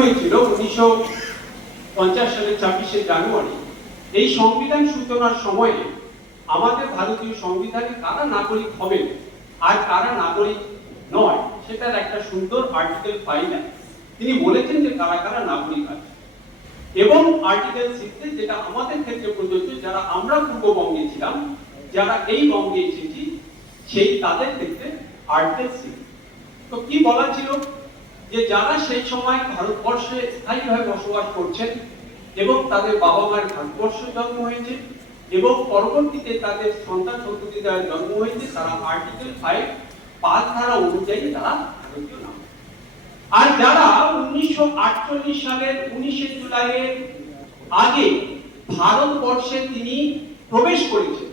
হয়েছিল 1950 সালের 26শে জানুয়ারি। এই সংবিধান সূচনার সময়ে আমাদের ভারতীয় সংবিধানে কারা নাগরিক হবেন আর কারা নাগরিক নয় সেটার একটা সুন্দর আর্টিকেল 5 আছে। তিনি বলেছেন যে কারা কারা নাগরিক আছে, এবং আর্টিকেল 6 যেটা আমাদের ক্ষেত্রে প্রযোজ্য, যারা আমরা পূর্ববঙ্গে ছিলাম, যারা এই বঙ্গে এসেছি, সেই তাদের ক্ষেত্রে আর্টিকেল 6। তো কি বলা ছিল যে যারা সেই সময় ভারতবর্ষে স্থায়ীভাবে বসবাস করছেন এবং তাদের বাবা মায়ের ভারতবর্ষে জন্ম হয়েছে এবং পরবর্তীতে তাদের সন্তান সন্ততি দ্বারা জন্ম হয়েছে, তারা আর্টিকেল 5 5 ধারা অনুযায়ী তারা ভারতীয় নাগরিক। আর যারা 1948 সালের 19শে জুলাইয়ের আগে ভারতবর্ষে তিনি প্রবেশ করেছেন,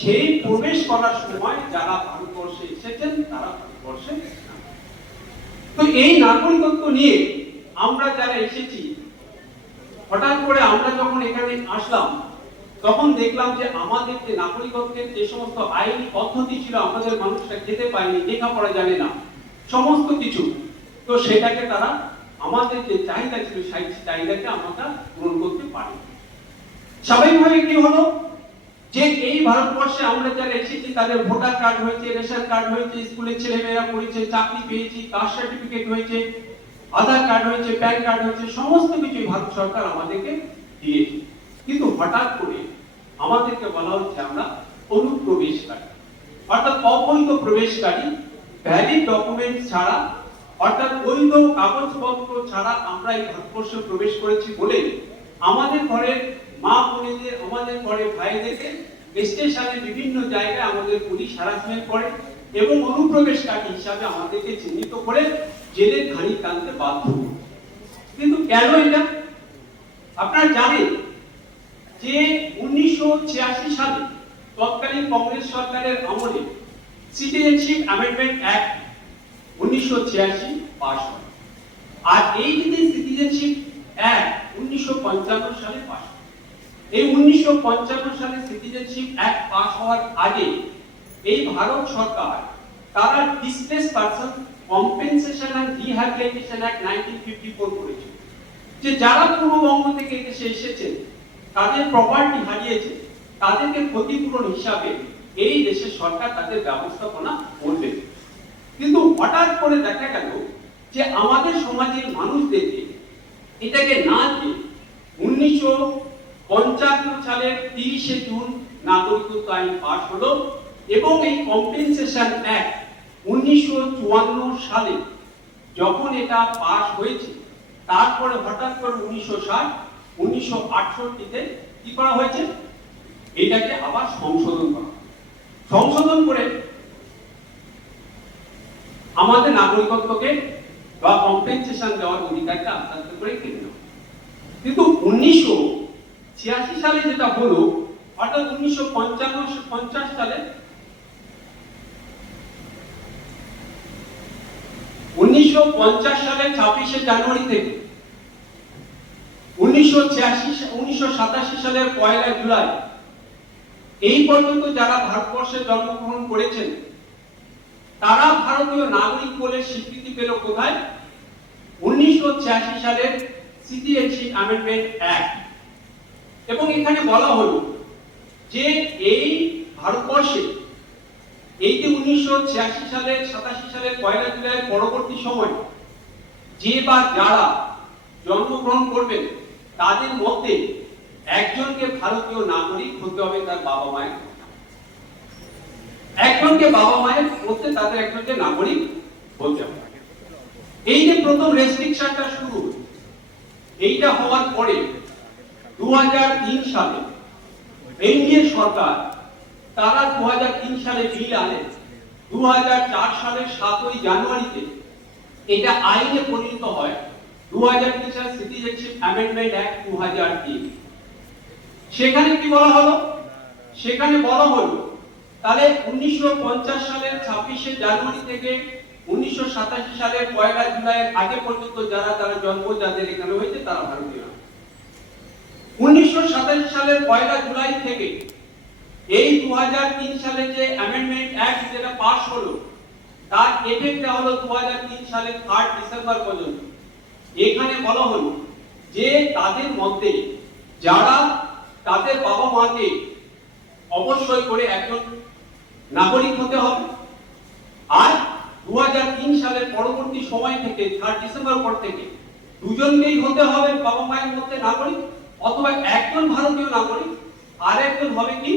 সেই প্রবেশ করার সময় যারা ভারতবর্ষে এসেছেন তারা ভারতবর্ষে। তো এই নাগরিকত্ব নিয়ে আমরা যারা এসেছি, হঠাৎ করে আমরা যখন এখানে আসলাম তখন দেখলাম যে আমাদের যে নাগরিকত্বের যে সমস্ত আইনি পদ্ধতি ছিল, আমাদের মানুষরা খেতে পায়নি, লেখাপড়া জানে না, সমস্ত কিছু, তো সেটাকে তারা আমাদের যে চাহিদা ছিল সেই চাহিদাকে আমরা পূরণ করতে পারি। স্বাভাবিকভাবে কি হলো যে এই ভারতবর্ষে আমরা যারা এসেছি তাদের ভোটার কার্ড হয়েছে, রেশন কার্ড হয়েছে, স্কুলের ছেলেমেয়েরা পড়েছে, চাকরি পেয়েছি, কাস্ট সার্টিফিকেট হয়েছে, আধার কার্ড হয়েছে, প্যান কার্ড হয়েছে, সমস্ত কিছু ভারত সরকার আমাদেরকে দিয়েছে। কিন্তু হঠাৎ করে আমাদেরকে বলা হচ্ছে আমরা অনুপ্রবেশকারী, অর্থাৎ অবৈধ প্রবেশকারী, ভ্যালিড ডকুমেন্ট ছাড়া, অর্থাৎ বৈধ কাগজপত্র ছাড়া আমরা এই ভারতবর্ষে প্রবেশ করেছি বলে আমাদের ঘরের মা বোনেদের, আমাদের ঘরের ভাইদেরকে স্টেশনে বিভিন্ন জায়গায় আমাদের পুলিশ হ্যারাসমেন্ট করে এবং অনুপ্রবেশকারী হিসাবে আমাদেরকে চিহ্নিত করে জেলে ঘানি টানতে বাধ্য করে। কিন্তু কেন এটা? আপনারা জানেন যে 1986 সালে তৎকালীন কংগ্রেস সরকারের আমলে সিটিজেনশিপ অ্যামেন্ডমেন্ট অ্যাক্ট 1986 পাস হয়, আর এই যে সিটিজেনশিপ অ্যাক্ট 1955 সালে পাস হয়। এই 1955 সালে সিটিজেনশিপ অ্যাক্ট পাস হওয়ার আগে এই ভারত সরকার তারা displaced person compensation and rehabilitation act 1954 করেছে, যে যারা পূর্ববঙ্গ থেকে দেশে এসেছে, তাদের প্রপার্টি হারিয়েছে, তাদেরকে ক্ষতিপূরণ হিসাবে এই দেশের সরকার তাদের ব্যবস্থাপনা করবে। কিন্তু হঠাৎ করে দেখা গেল যে আমাদের সমাজের মানুষদেরকে এটাকে না দিয়ে 1955 সালের 30শে জুন নাগরিকত্ব আইন পাস হলো এবং এই কম্পেনসেশন অ্যাক্ট 1954 সালে যখন এটা পাস হয়েছে, তারপরে হঠাৎ করে 1960 1968 কি করা হয়েছে, এটাকে আবার সংশোধন করে আমাদের নাগরিকত্বকে বা কম্পেনসেশন দেওয়ার অধিকারটা আস্তে আস্তে করে কেড়ে নেওয়া। কিন্তু 1986 সালে যেটা হলো, অর্থাৎ 1950 সালে 26শে জানুয়ারি থেকে 1987 সালের 1 জুলাই এই পর্যন্ত যারা ভারতবর্ষে জন্মগ্রহণ করেছেন তারা ভারতীয় নাগরিক বলে স্বীকৃতি পেল কোথায়? 1986 সালের সিটিজেনশিপ অ্যামেন্ডমেন্ট অ্যাক্ট। এবং এখানে বলা হলো যে এই ভারতবর্ষে এই যে 1986 সালের 87 সালের 1 জুলাই পরবর্তী সময় যে বা যারা জন্মগ্রহণ করবেন তাদের মধ্যে একজনকে ভারতীয় নাগরিক হতে হবে, তার বাবা মায়ের একজনকে বাবা মায়ের মধ্যে তাদের একজনকে নাগরিক হতে হবে। এই যে প্রথম রেস্ট্রিকশনটা শুরু, এইটা হওয়ার পরে 2003 সালে এনডিএ সরকার তারা 2003 সালে বিল আনেন, 2004 সালের 7 জানুয়ারিতে এটা আইনে পরিণত হয় 2003 সাল সিটিজেনশিপ অ্যামেন্ডমেন্ট অ্যাক্ট 2003। সেখানে কি বলা হলো? সেখানে বলা হলো তাহলে 1950 সালের 26শে জানুয়ারি থেকে 1987 সালের 1 জুলাইয়ের আগে পর্যন্ত যারা জন্ম যাদের এখানে হয়েছে তারা ভারতীয়। 1987 সালের 1 জুলাই থেকে এই 2003 সালে যে অ্যামেন্ডমেন্ট অ্যাক্ট যেটা পাস হলো তার এফেক্ট হলো 2003 সালের 3 ডিসেম্বর পর্যন্ত। এখানে বলা হলো যে তাদের মধ্যে যারা তাদের বাবা মাকে অবশ্যই করে একজন নাগরিক হতে হবে, আর 2003 সালের পরবর্তী সময় থেকে 3 ডিসেম্বর পর থেকে দুজনকেই হতে হবে বাবা মায়ের মধ্যে নাগরিক, অথবা একজন ভারতীয় নাগরিক আর একজন হবে কি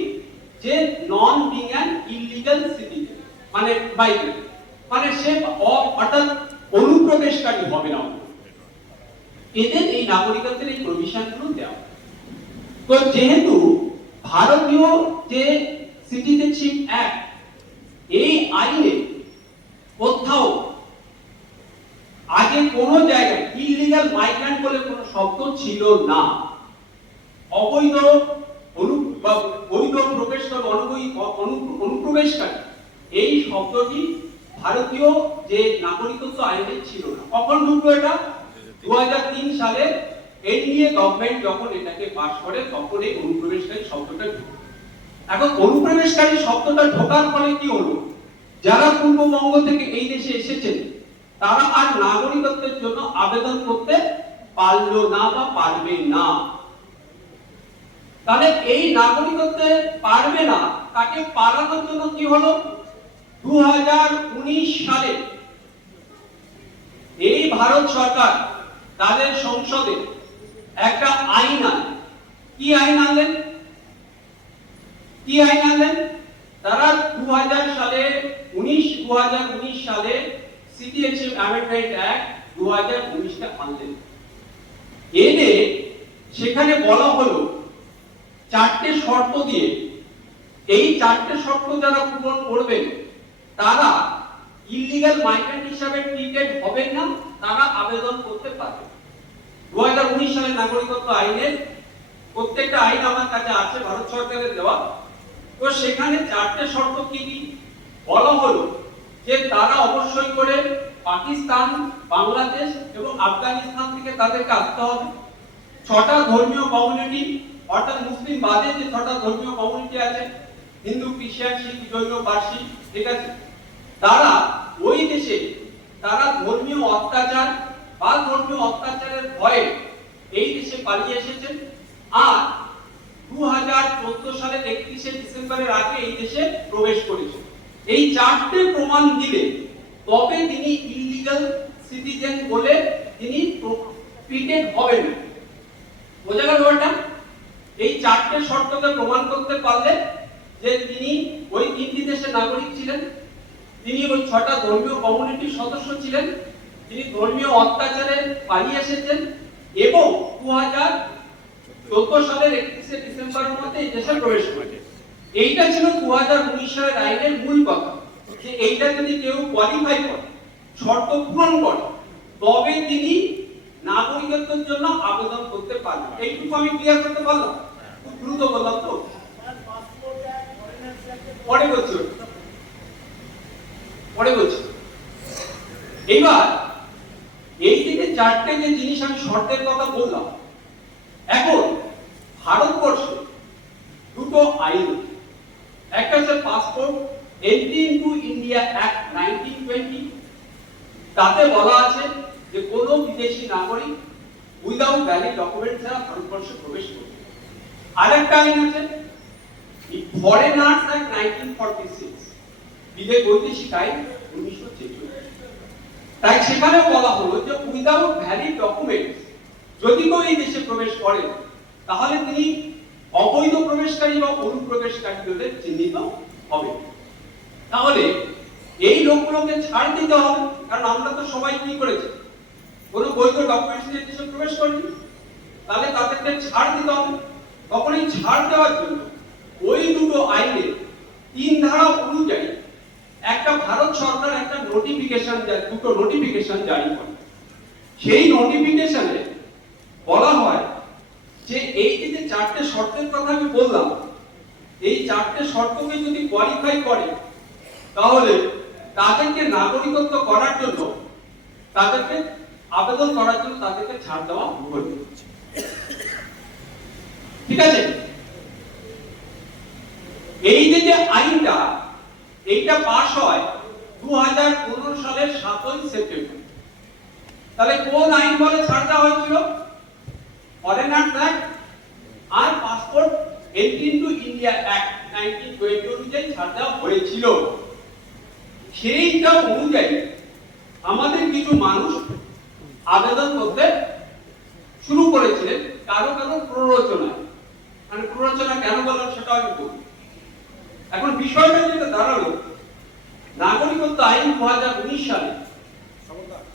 যে নন বিং অ্যান ইলিগাল সিটিজেন, মানে মাইগ্রেন্ট, মানে সে অর্থাৎ অনুপ্রবেশকারী হবে না। এদের এই নাগরিকত্বের এই প্রভিশনগুলো দেওয়া। তো যেহেতু ভারতীয় যে সিটিজেনশিপ অ্যাক্ট, এই আইনে কোথাও আগে কোন জায়গায় ইলিগাল মাইগ্রেন্ট বলে কোনো শব্দ ছিল না। অবৈধ বৈধ প্রবেশকারী, অনুপ্রবেশকারী এই শব্দটি ভারতীয় যে নাগরিকত্ব আইনে ছিল না। কখন ঢুকলো এটা? 2003 সালে এনডিএ গভর্নমেন্ট যখন এটাকে পাস করে তখন এই অনুপ্রবেশকারী শব্দটা ঢুকে। এখন অনুপ্রবেশকারী শব্দটা ঢোকার ফলে কি হলো, যারা পূর্ববঙ্গ থেকে এই দেশে এসেছেন তারা আর নাগরিকত্বের জন্য আবেদন করতে পারলো না বা পারবে না। তাহলে এই নাগরিকত্বে পারবে না, তাকে পারানোর জন্য কি হলো, 2019 সালে এই ভারত সরকার তাদের সংসদে একটা আইন আনলেন। কি আইন আনলেন? কি আইন আনলেন? তারা 2019 সালে সিটিজেনশিপ অ্যামেন্ডমেন্ট অ্যাক্ট 2019 টা আনলেন। এনে সেখানে বলা হলো 4টে শর্ত দিয়ে, এই 4টে শর্ত যারা পূরণ করবেন তারা ইলিগাল মাইগ্রেন্ট হিসাবে ট্রিটেড হবেন না, তারা আবেদন করতে পারবে। 2019 সালের নাগরিকত্ব আইনের প্রত্যেকটা আইন আমার কাছে আছে, ভারত সরকারের দেওয়া। তো সেখানে 4টে শর্ত কি কি বলা হলো যে তারা অবশ্যই করে পাকিস্তান, বাংলাদেশ এবং আফগানিস্তান থেকে তাদেরকে আসতে হবে। 6টা ধর্মীয় কমিউনিটি, অর্থাৎ মুসলিম বাদে যে 6টা ধর্মীয় কমিউনিটি আছে, হিন্দু, খ্রিস্টান, শিখ, জৈন, পারসি, ঠিক আছে, তারা ওই দেশে তারা ধর্মীয় অত্যাচার বা ধর্মীয় অত্যাচারের ভয়ে এই দেশে পালিয়ে এসেছেন, আর 2014 সালের 31শে ডিসেম্বরের আগে এই দেশে প্রবেশ করেছেন। এই 4টে প্রমাণ দিলে তবে তিনি ইলিগাল সিটিজেন বলে তিনি ট্রিটেড হবেন। বোঝা গেল ব্যাপারটা? এই 4টে শর্তকে প্রমাণ করতে পারলে যে তিনি ওই 3টি দেশের নাগরিক ছিলেন, তিনি ওই 6টা ধর্মীয় কমিউনিটির সদস্য ছিলেন, তিনি ধর্মীয় অত্যাচারে পালিয়ে এসেছেন এবং 2014 সালের 31শে ডিসেম্বরের মধ্যে এই দেশে প্রবেশ করেছেন। এইটা ছিল 2019 সালের আইনের মূল কথা, যে এইটা যদি কেউ কোয়ালিফাই করে, শর্ত পূরণ করে, তবে তিনি নাগরিকত্বের জন্য আবেদন করতে পারবেন। এইটুকু আমি ক্লিয়ার করতে পারলাম? খুব দ্রুত বললাম তো, পরে বলছি। এইবার এই থেকে 4টে যে জিনিস আমি শর্তের কথা বললাম, এখন ভারতবর্ষে দুটো আইন, একটা হচ্ছে passport entry into India act 1920, তাতে বলা আছে যে কোনো বিদেশি নাগরিক উইদাউট ভ্যালিড ডকুমেন্ট ছাড়া ভারতবর্ষে প্রবেশ করবে। আরেকটা আইন আছে ফরেনার্স অ্যাক্ট 1946, বিদেশ বৈদেশিক আইন 1946। তাই সেখানে বলা হলো যে উইদাউট ভ্যালিড ডকুমেন্টস যদি কেউ এই দেশে প্রবেশ করে তাহলে তিনি অবৈধ প্রবেশকারী বা অনুপ্রবেশকারী বলে চিহ্নিত হবে। তাহলে এই লোকগুলোকে ছাড় দিতে হবে, কারণ আমরা তো সবাই কি করেছি, কোনো বৈধ ডকুমেন্টস নিয়ে দেশে প্রবেশ করিনি, তাহলে তাদেরকে ছাড় দিতে হবে। তখন এই ছাড় দেওয়ার জন্য ওই দুটো আইনে 3 ধারা অনুযায়ী একটা ভারত সরকার একটা নোটিফিকেশন, দুটো নোটিফিকেশন জারি করে। সেই নোটিফিকেশনে বলা হয় যে এই যে 4টে শর্তের কথা আমি বললাম, এই 4টে শর্তকে যদি কোয়ালিফাই করে তাহলে তাদেরকে নাগরিকত্ব করার জন্য, তাদেরকে আবেদন করার জন্য তাদেরকে ছাড় দেওয়া হবে। ঠিক আছে? এই যে আইনটা, এইটা পাস হয় 2015 সালের 7ই সেপ্টেম্বর। তাহলে কোন আইন বলে ছাড় দেওয়া হয়েছিল ফরেনার্স অ্যাক্ট আর passport entry into India act 1920 অনুযায়ী ছাড় দেওয়া হয়েছিল। সেইটা অনুযায়ী আমাদের কিছু মানুষ আবেদন করতে শুরু করেছিলেন কারো কারো প্ররোচনায়। মানে প্ররোচনা কেন বললাম সেটা আমি বলি। এখন বিষয়টা যেটা দাঁড়ালো, নাগরিকত্ব আইন 2019 সালে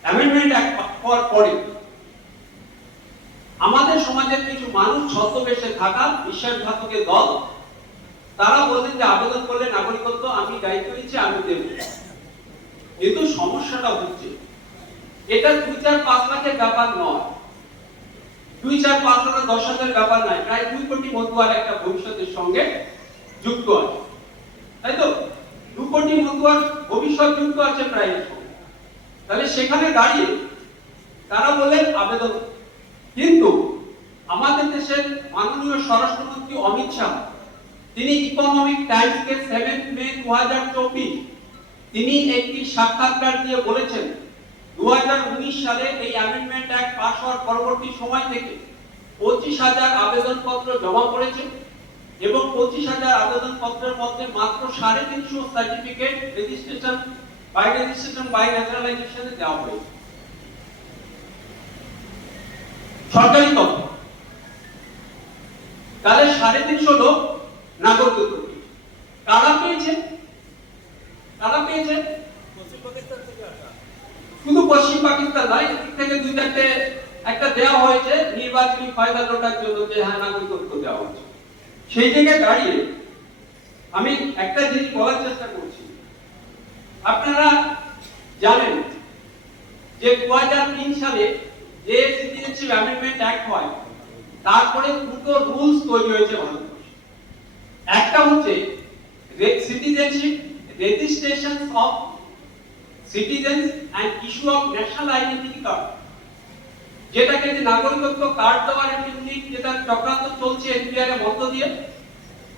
অ্যামেন্ডমেন্ট অ্যাক্ট হওয়ার পরে আমাদের সমাজের কিছু মানুষ ছদ্মবেশে থাকা বিশ্বাসঘাতকের দল, তারা বললেন যে আবেদন করলে নাগরিকত্ব আমি দায়িত্ব নিচ্ছি, আমি দেব। কিন্তু সমস্যাটা হচ্ছে এটা 2-4-5 লাখের ব্যাপার নয়, 2-4-5 10 হাজারের ব্যাপার নয়, প্রায় 2 কোটি মতুয়ার একটা ভবিষ্যতের সঙ্গে যুক্ত আছে, তাই তো? 2 কোটি মতুয়ার ভবিষ্যৎ যুক্ত আছে প্রায় এর সঙ্গে। তাহলে সেখানে দাঁড়িয়ে তারা বলেন আবেদন। কিন্তু আমাদের দেশের মাননীয় স্বরাষ্ট্রমন্ত্রী অমিত শাহ, তিনি ইকোনমিক টাইমসকে 7 মে 2024 তিনি একটি সাক্ষাৎকার দিয়ে বলেছেন 2019 সালে এই অ্যামেন্ডমেন্ট অ্যাক্ট পাস হওয়ার পরবর্তী সময় থেকে 25,000 আবেদনপত্র জমা পড়েছে এবং 25,000 আবেদনপত্রের মধ্যে মাত্র 350 সার্টিফিকেট রেজিস্ট্রেশন বাই ন্যাচারালাইজেশনে দেওয়া হয়েছে। সরকারি তথ্য। তাহলে 350 লোক নাগরিকত্ব পেয়েছে। কারা পেয়েছে? কারা পেয়েছে? শুধু পশ্চিম পাকিস্তান নয়, এদিক থেকে 2-4টে একটা দেওয়া হয়েছে নির্বাচনী ফায়দা লোটার জন্য, যে হ্যাঁ নাগরিকত্ব দেওয়া হয়েছে। সেই জায়গায় দাঁড়িয়ে আমি একটা জিনিস বলার চেষ্টা করছি। আপনারা জানেন যে 2003 সালে যে সিটিজেনশিপ অ্যামেন্ডমেন্ট অ্যাক্ট হয়, তারপরে দুটো রুলস তৈরি হয়েছে ভারতবর্ষে। একটা হচ্ছে citizenship registration of citizens and issue of national identity card, যেটাকে যে নাগরিকত্ব কার্ড দেওয়ার একটি ইউনিট যেটা চক্রান্ত চলছে এনপিআর এর মধ্য দিয়ে,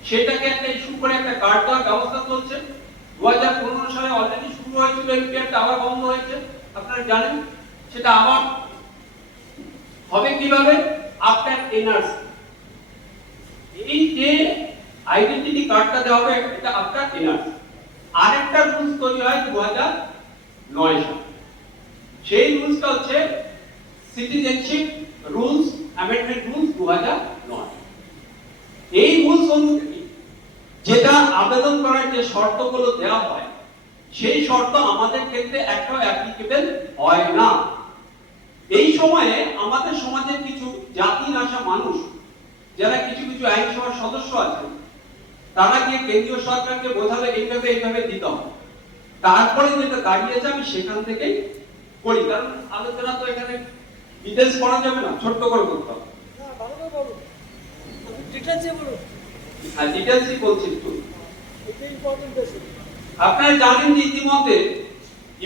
সেটাকে একটা ইস্যু করে একটা কার্ড দেওয়ার ব্যবস্থা চলছে। 2015 সালে অলরেডি শুরু হয়েছিল, এনপিআরটা আবার বন্ধ হয়েছে, আপনারা জানেন। সেটা আবার হবে কিভাবে? After NRC. এই যে আইডেন্টিটি কার্ডটা দেওয়া হবে, এটা আফটার এনআরসি। আরেকটা রুলস তৈরি হয় 2009 সালে। সেই রুলসটা হচ্ছে সিটিজেনশিপ রুলস অ্যামেন্ডমেন্ট রুলস 2009। এই রুলস অনুযায়ী যেটা আবেদন করার যে শর্তগুলো দেওয়া হয়, সেই শর্ত আমাদের ক্ষেত্রে একটাও অ্যাপ্লিকেবল হয় না। এই সময়ে আমাদের সমাজের কিছু জাতির আসা মানুষ, যারা কিছু কিছু আইনসভার সদস্য আছেন, তারা গিয়ে কেন্দ্রীয় সরকারকে বোঝালে এইভাবে এইভাবে দিতে হবে। তারপরে যেটা দাঁড়িয়েছে আমি সেখান থেকেই করি, কারণ আলোচনা তো এখানে ডিটেইলস করা যাবে না, ছোট্ট করে করতে হবে। হ্যাঁ, ডিটেইলসই বলছি একটু। আপনারা জানেন যে ইতিমধ্যে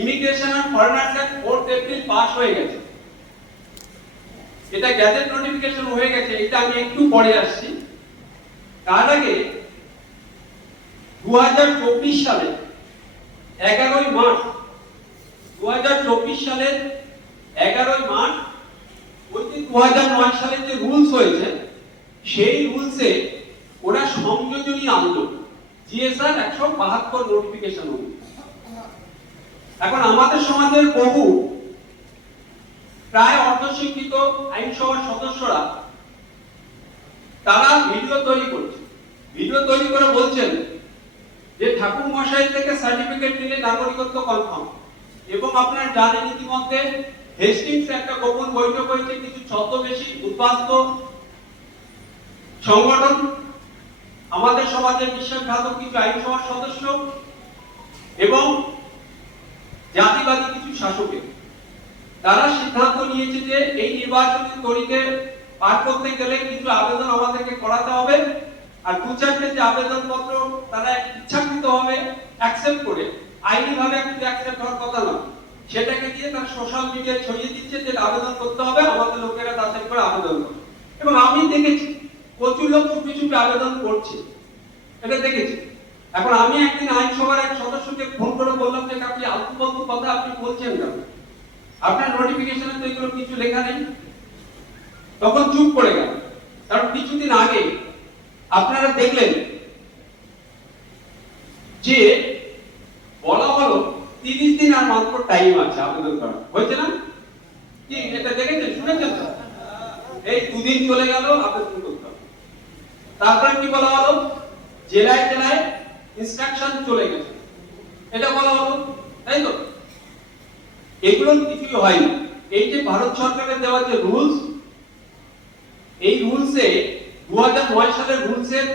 immigration and foreigners act 4 April pass হয়ে গেছে। এটা গ্যাজেট নোটিফিকেশন হয়ে গেছে, এটা আমি একটু পরে আসছি। তার আগে 2024 সালে 11 মার্চ 2024 সালের 11 মার্চ ওই যে 2009 সালে যে রুলস হয়েছে, সেই রুলসে ওরা সংযোজনী আনলো, জিএসআর 172 নোটিফিকেশন হলো। এখন আমাদের সমাজের বহু প্রায় অর্ধশিক্ষিত আইনসভার সদস্যরা তারা ভিডিও তৈরি করছে, ভিডিও তৈরি করে বলছেন যে ঠাকুর মশাই থেকে সার্টিফিকেট দিলে নাগরিকত্ব কনফার্ম। এবং আপনারা জানেন ইতিমধ্যে হেস্টিংসে একটা গোপন বৈঠক হয়েছে, কিছু ছদ্মবেশী উদ্বাস্ত সংগঠন, আমাদের সমাজের বিশ্বাসঘাতক কিছু আইনসভার সদস্য এবং জাতিবাদী কিছু শাসকের, তারা সিদ্ধান্ত নিয়েছে যে এই নির্বাচনী তরিকে পার করতে গেলে কিছু আবেদন আমাদেরকে করাতে হবে, আর 2-4টে যে আবেদনপত্র তারা ইচ্ছাকৃতভাবে অ্যাকসেপ্ট করে, আইনিভাবে অ্যাকসেপ্ট হওয়ার কথা নয়, সেটাকে দিয়ে তারা সোশ্যাল মিডিয়ায় ছড়িয়ে দিচ্ছে যে আবেদন করতে হবে, আমাদের লোকেরা তাদের করে আবেদন করে। এবং আমি দেখেছি প্রচুর লোক চুপি চুপি আবেদন করছে, এটা দেখেছি। এখন আমি একদিন আইনসভার এক সদস্যকে ফোন করে বললাম যে আপনি আলতু ফালতু কথা আপনি বলছেন কেন? আপনার নোটিফিকেশনে তো এগুলো কিছু লেখা নেই। তখন চুপ করে গেল। কারণ কিছুদিন আগে আপনারা দেখলেন যে বলা হলো 30 দিন আর মাত্র টাইম আছে আবেদন করা, হয়েছে না? কি এটা দেখেছেন, শুনেছেন তো? এই দুদিন চলে গেল, আবেদন করতে হবে। তারপরে কি বলা হলো, জেলায় জেলায় ইনস্ট্রাকশন চলে গেছে, এটা বলা হলো, তাই তো? এগুলো কিছুই হয়নি। এই যে ভারত সরকারের দেওয়া যে রুলস, এই রুলসে 2009 সালের রুলসের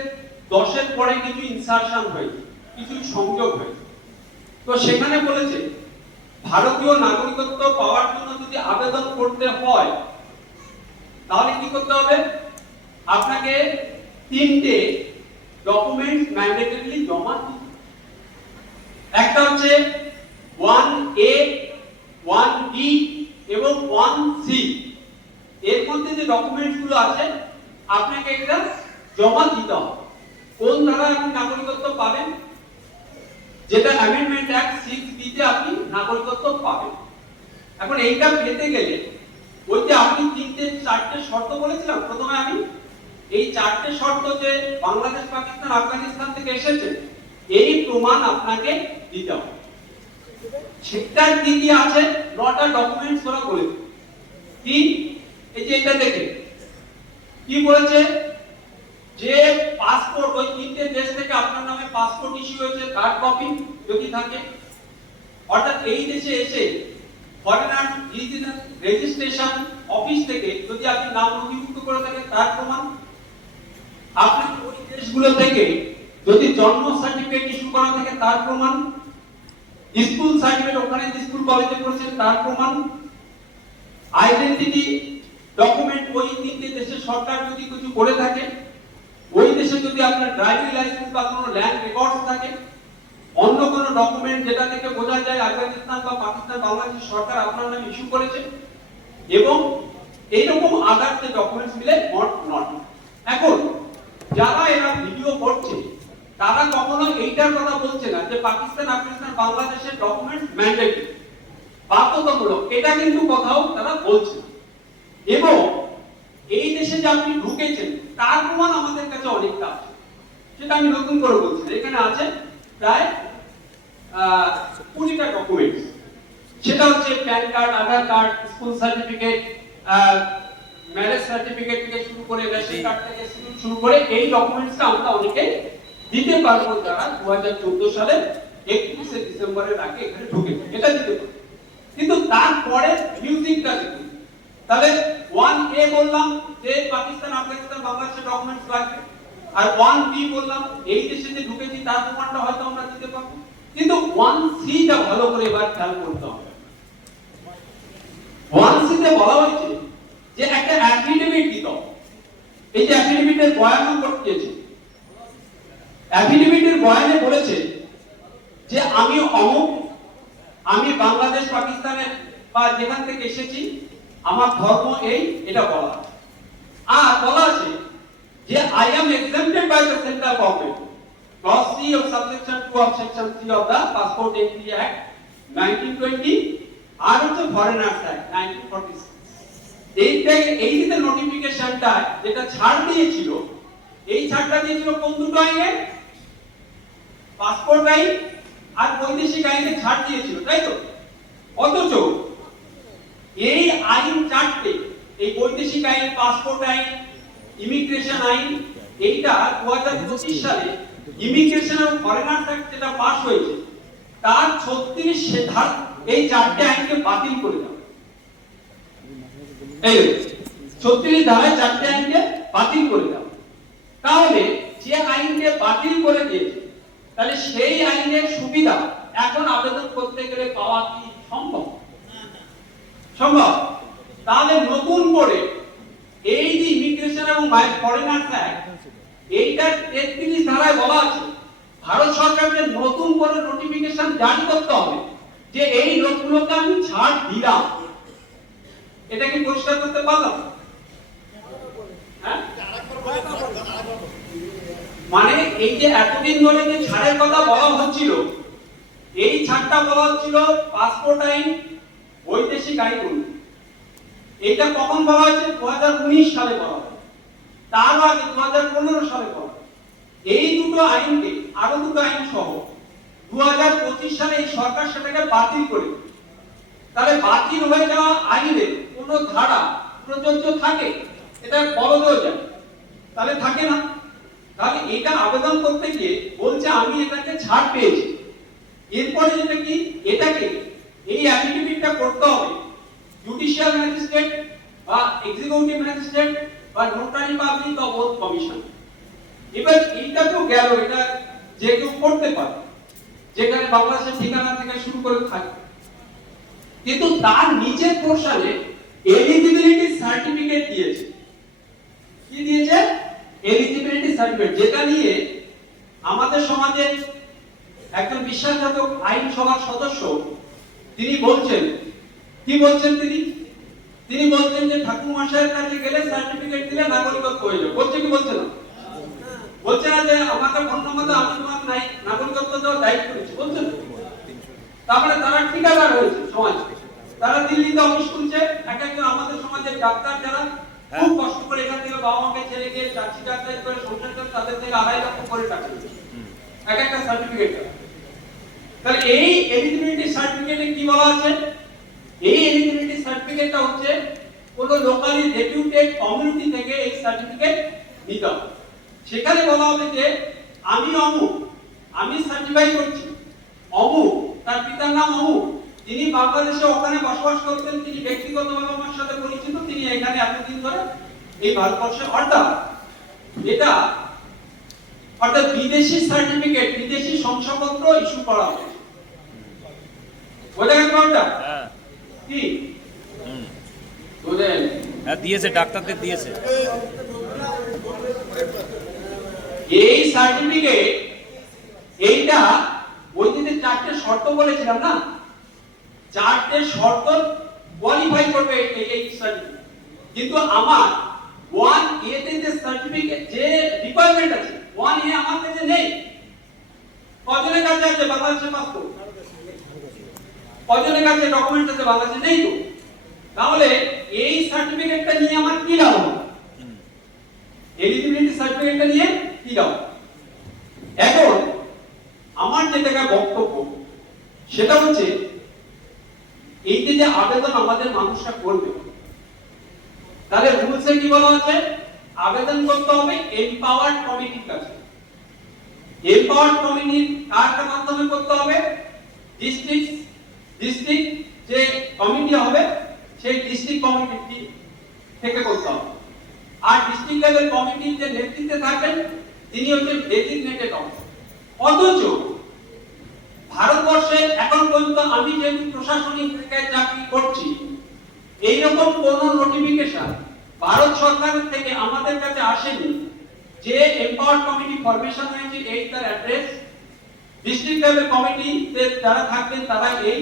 10 পরে কিছু ইনসারশন হয়েছে, কিছু সংযোগ হয়েছে। তো সেখানে বলেছে ভারতীয় নাগরিকত্ব পাওয়ার জন্য যদি আবেদন করতে হয় তাহলে কি করতে হবে, আপনাকে 3টে ডকুমেন্টস ম্যান্ডেটরিলি জমা দিতে। একটা হচ্ছে 1A, 1B এবং 1C। এর মধ্যে যে ডকুমেন্টস গুলো আছে আপনাকে এটা জমা দিতে হবে। কোন ধারায় আপনি নাগরিকত্ব পাবেন, যেটা অ্যামেন্ডমেন্ট অ্যাক্ট 6B তে আপনি নাগরিকত্ব পাবেন। এখন এইটা পেতে গেলে ওই যে আপনি 4টে শর্ত বলেছিলাম প্রথমে, আমি এই 4টে শর্ত যে বাংলাদেশ, পাকিস্তান, আফগানিস্তান থেকে এসেছে, এই প্রমাণ আপনাকে দিতে হবে। সেটার কি কি আছে 9টা ডকুমেন্টস ওরা বলেছে। কি, এই যে এটা দেখে কি বলেছে, যে পাসপোর্ট ওই 3টে দেশ থেকে আপনার নামে পাসপোর্ট ইস্যু হয়েছে তার কপি যদি থাকে, অর্থাৎ এই দেশে এসে ফরেনার রেজিস্ট্রেশন অফিস থেকে যদি আপনি নাম নথিভুক্ত করে থাকেন তার প্রমাণ, আপনি ওই দেশগুলো থেকে যদি জন্ম সার্টিফিকেট ইস্যু করা থাকে তার প্রমাণ, স্কুল সার্টিফিকেট ওখানে স্কুল কলেজে করেছেন তার প্রমাণ, আইডেন্টিটি ডকুমেন্ট ওই 3টে দেশের সরকার যদি কিছু করে থাকে, ওই দেশে যদি আপনার ড্রাইভিং লাইসেন্স বা কোনো ল্যান্ড রেকর্ডস থাকে, অন্য কোনো ডকুমেন্ট যেটা থেকে বোঝা যায় আফগানিস্তান বা পাকিস্তান, বাংলাদেশ সরকার আপনার নামে ইস্যু করেছে, এবং এইরকম আদার যে ডকুমেন্টস মিলে মোট 9। এখন যারা এরা ভিডিও করছে তারা কখনো এইটার কথা বলছে না যে পাকিস্তান, আফগানিস্তান, বাংলাদেশের ডকুমেন্টস ম্যান্ডেটরি, বাধ্যতামূলক, এটা কিন্তু কোথাও তারা বলছে না। এবং এই দেশে যে আপনি ঢুকেছেন তার প্রমাণ আমাদের কাছে অনেকটা আছে, সেটা আমি নতুন করে বলছি। এখানে আছে প্রায় 20টা ডকুমেন্টস, সেটা হচ্ছে PAN card, Aadhaar card, school certificate, marriage certificate থেকে শুরু করে রেশন কার্ড থেকে শুরু করে এই ডকুমেন্টসটা আমরা অনেকে দিতে পারবো যারা 2014 সালের 31শে ডিসেম্বরের আগে এখানে ঢুকেছে, এটা দিতে পারবো। কিন্তু তারপরে মিউজিকটা দেখুন, তাহলে 1A বললাম যে পাকিস্তান, আফগানিস্তান, বাংলাদেশের ডকুমেন্টস লাগবে, আর 1B বললাম এই দেশে যে ঢুকেছি তার প্রমাণটা হয়তো আমরা দিতে পারবো। কিন্তু 1C টা ভালো করে এবার খেয়াল করতে হবে। 1C তে বলা হয়েছে যে একটা অ্যাফিডেভিট দিতে হবে। এই যে অ্যাফিডেভিটের বয়ান করতে দিয়েছে, অ্যাফিডেভিটের বয়ানে বলেছে যে আমি অমুক, আমি বাংলাদেশ, পাকিস্তানের বা যেখান থেকে এসেছি, আমার ধর্ম এই, এটা বলা আছে। আর বলা আছে যে I am exempted by the central government, clause 3 of subsection 2 of section 3 of the Passport Entry Act 1920 আর হচ্ছে Foreigners Act 1946। এই যে নোটিফিকেশনটা যেটা ছাড় দিয়েছিল, এই ছাড়টা দিয়েছিল কোন দুটো আইনে, পাসপোর্ট আইন আর বৈদেশিক আইনে ছাড় দিয়েছিল, তাই তো? অথচ এই আইন 4টে, এই বৈদেশিক আইন, পাসপোর্ট আইন, ইমিগ্রেশন আইন, এইটা 2025 সালে ইমিগ্রেশন এবং ফরেনার্স অ্যাক্ট যেটা পাস হয়েছে তার 36 ধারা এই 4টে আইনকে বাতিল করে দেওয়া। এই 36 ধারায় 4টে আইনকে বাতিল করে দেওয়া। তাহলে যে আইনকে বাতিল করে দিয়েছে, তাহলে সেই আইনের সুবিধা এখন আবেদন করতে গেলে পাওয়া কি সম্ভব? সম্ভব? তাহলে নতুন করে এই যে ইমিগ্রেশন এবং ফরেনার্স অ্যাক্ট, এইটার 33 ধারায় বলা আছে ভারত সরকারকে নতুন করে নোটিফিকেশন জারি করতে হবে যে এই লোকগুলোকে আমি ছাড় দিলাম। এটা কি পরিষ্কার করতে পারলাম? হ্যাঁ, মানে এই যে এতদিন ধরে যে ছাড়ের কথা বলা হচ্ছিল, এই ছাড়টা বলা হচ্ছিল পাসপোর্ট আইন, বৈদেশিক আইন, এটা কখন বলা হয়েছে? 2019 সালে বলা হয়েছে, তার আগে 2015 সালে বলা হয়েছে। এই দুটো আইনকে, আরো দুটো আইন সহ 2025 সালে এই সরকার সেটাকে বাতিল করে। তাহলে বাতিল হয়ে যাওয়া আইনে কোন ধারা প্রযোজ্য থাকে? এটা বলতেও যায়, তাহলে থাকে না। তাহলে এটা আবেদন করতে গিয়ে বলছে আমি এটাকে ছাড় পেয়েছি। এরপরে যেটা কি, এটাকে এই অ্যাফিডেভিটটা করতে হবে জুডিশিয়াল ম্যাজিস্ট্রেট বা এক্সিকিউটিভ ম্যাজিস্ট্রেট বা নোটারি পাবলিক বা বোথ কমিশন। এবার এইটা তো গেল, এটা যে কেউ করতে পারে, যেখানে বাংলাদেশের ঠিকানা থেকে শুরু করে থাকে। কিন্তু তার নিচের পোর্শনে এলিজিবিলিটি সার্টিফিকেট দিয়েছে। কি দিয়েছে? এলিজিবিলিটি সার্টিফিকেট, যেটা নিয়ে আমাদের সমাজের একজন বিশ্বাসঘাতক আইন সভার সদস্য তিনি বলছেন, কি বলছেন তিনি বলছেন যে ঠাকুর মশাইয়ের কাছে গেলে সার্টিফিকেট দিলে নাগরিকত্ব হয়ে যাবে। বলছে কি বলছে না? বলছে না যে আমাকে ফোন নম্বর দাও, আমি তোমার নাই নাগরিকত্ব দেওয়ার দায়িত্ব করেছি, বলছে না? তারপরে তারা ঠিকাদার হয়েছে সমাজ, তারা দিল্লিতে অফিস খুলছে। এক একজন আমাদের সমাজের ডাক্তার যারা খুব কষ্ট করে এখান থেকে বাবা মাকে ছেড়ে গিয়ে চাকরি ডাক্তারি করে সংসার করে, তাদের থেকে 2.5 লক্ষ করে টাকা নিচ্ছে এক একটা সার্টিফিকেট। তাহলে এই এলিজিবিলিটি সার্টিফিকেটে কি বলা আছে? এই এলিজিবিলিটি সার্টিফিকেটটা হচ্ছে কোন লোকালি রেপুটেড কমিউনিটি থেকে এই সার্টিফিকেট নিতে হবে। সেখানে বলা হবে যে আমি অমুক, আমি সার্টিফাই করছি অমুক, তার পিতার নাম অমুক, তিনি বাংলাদেশে ওখানে বসবাস করতেন, তিনি ব্যক্তিগতভাবে আমার সাথে পরিচিত, তিনি এখানে এতদিন ধরে এই ভারতবর্ষে। এটা অর্থাৎ বিদেশি সার্টিফিকেট, বিদেশি শংসাপত্র ইস্যু করা হবে। বোঝা গেল কোনটা? কি বুঝলেন? দিয়েছে, ডাক্তারদের দিয়েছে এই সার্টিফিকেট। এইটা ওই দিনে 4টে শর্ত বলেছিলাম না, 4টে শর্ত কোয়ালিফাই করবে এই সার্টিফিকেট। কিন্তু আমার 1A তে যে সার্টিফিকেট, যে রিকোয়ারমেন্ট আছে 1A আমার কাছে নেই। কজনের কাছে আছে বাংলাদেশের পাসপোর্ট? কজনের কাছে ডকুমেন্ট আছে বাংলাদেশে? নেই তো। তাহলে এই সার্টিফিকেটটা নিয়ে আমার কি লাভ? এলিজিবিলিটি সার্টিফিকেটটা নিয়ে কি লাভ? এখন আমার যেটা বক্তব্য সেটা হচ্ছে এই যে আবেদন আমাদের মানুষরা করবে, তাহলে রুলসে কি বলা আছে? আবেদন করতে হবে এমপাওয়ার্ড কমিটির কাছে। এমপাওয়ার্ড কমিটির কার মাধ্যমে করতে হবে? ডিস্ট্রিক্ট যে কমিটি হবে সেই ডিস্ট্রিক্ট কমিটি থেকে করতে হবে। আর ডিস্ট্রিক্ট লেভেল কমিটির যে নেতৃত্বে থাকেন তিনি হচ্ছেন ডেজিগনেটেড অফিসার। অথচ ভারতবর্ষে এখন পর্যন্ত আমি যেহেতু প্রশাসনিক জায়গায় চাকরি করছি, এইরকম কোন নোটিফিকেশন ভারত সরকারের থেকে আমাদের কাছে আসেনি যে এমপাওয়ার্ড কমিটি ফরমেশন হয়েছে, এই তার অ্যাড্রেস। ডিস্ট্রিক্ট লেভেল কমিটি যারা থাকবেন তারা এই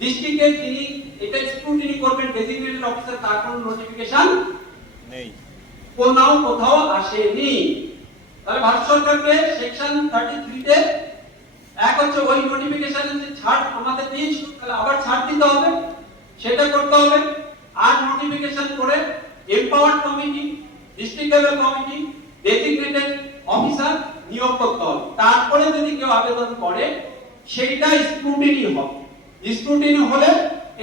ডিস্ট্রিক্টের যিনি এটা স্ক্রুটিনি করবেন ডেজিগনেটেড অফিসার, তার কোনো নোটিফিকেশন নেই, কোথাও আসেনি। তাহলে ভারত সরকারকে সেকশন 33 তে এক হচ্ছে ওই নোটিফিকেশনের যে ছাড় আমাদের দিয়েছিল, তাহলে আবার ছাড় দিতে হবে, সেটা করতে হবে। আর নোটিফিকেশন করে empowered committee, district level committee, designated officer নিয়োগ করতে হবে। তারপরে যদি কেউ আবেদন করে সেটা স্ক্রুটিনি হবে। স্ক্রুটিনি হলে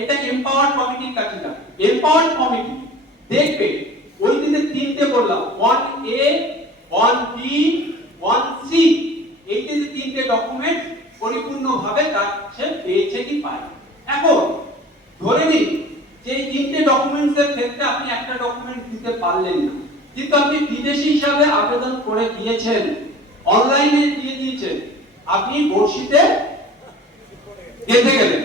এটা এমপাওয়ার্ড কমিটির কাছে যাবে। এমপাওয়ার্ড কমিটি দেখবে ওই দিনে 3টে বললাম, 1A 1B 1C, এই যে 3টে ডকুমেন্ট পরিপূর্ণভাবে তার সে পেয়েছে কি পায়। এখন ধরে নিন যে এই 3টে ডকুমেন্টসের ক্ষেত্রে আপনি একটা ডকুমেন্ট দিতে পারলেন না, কিন্তু আপনি বিদেশি হিসাবে আবেদন করে দিয়েছেন, অনলাইনে দিয়ে দিয়েছেন, আপনি বর্ষিতে গেঁথে গেলেন,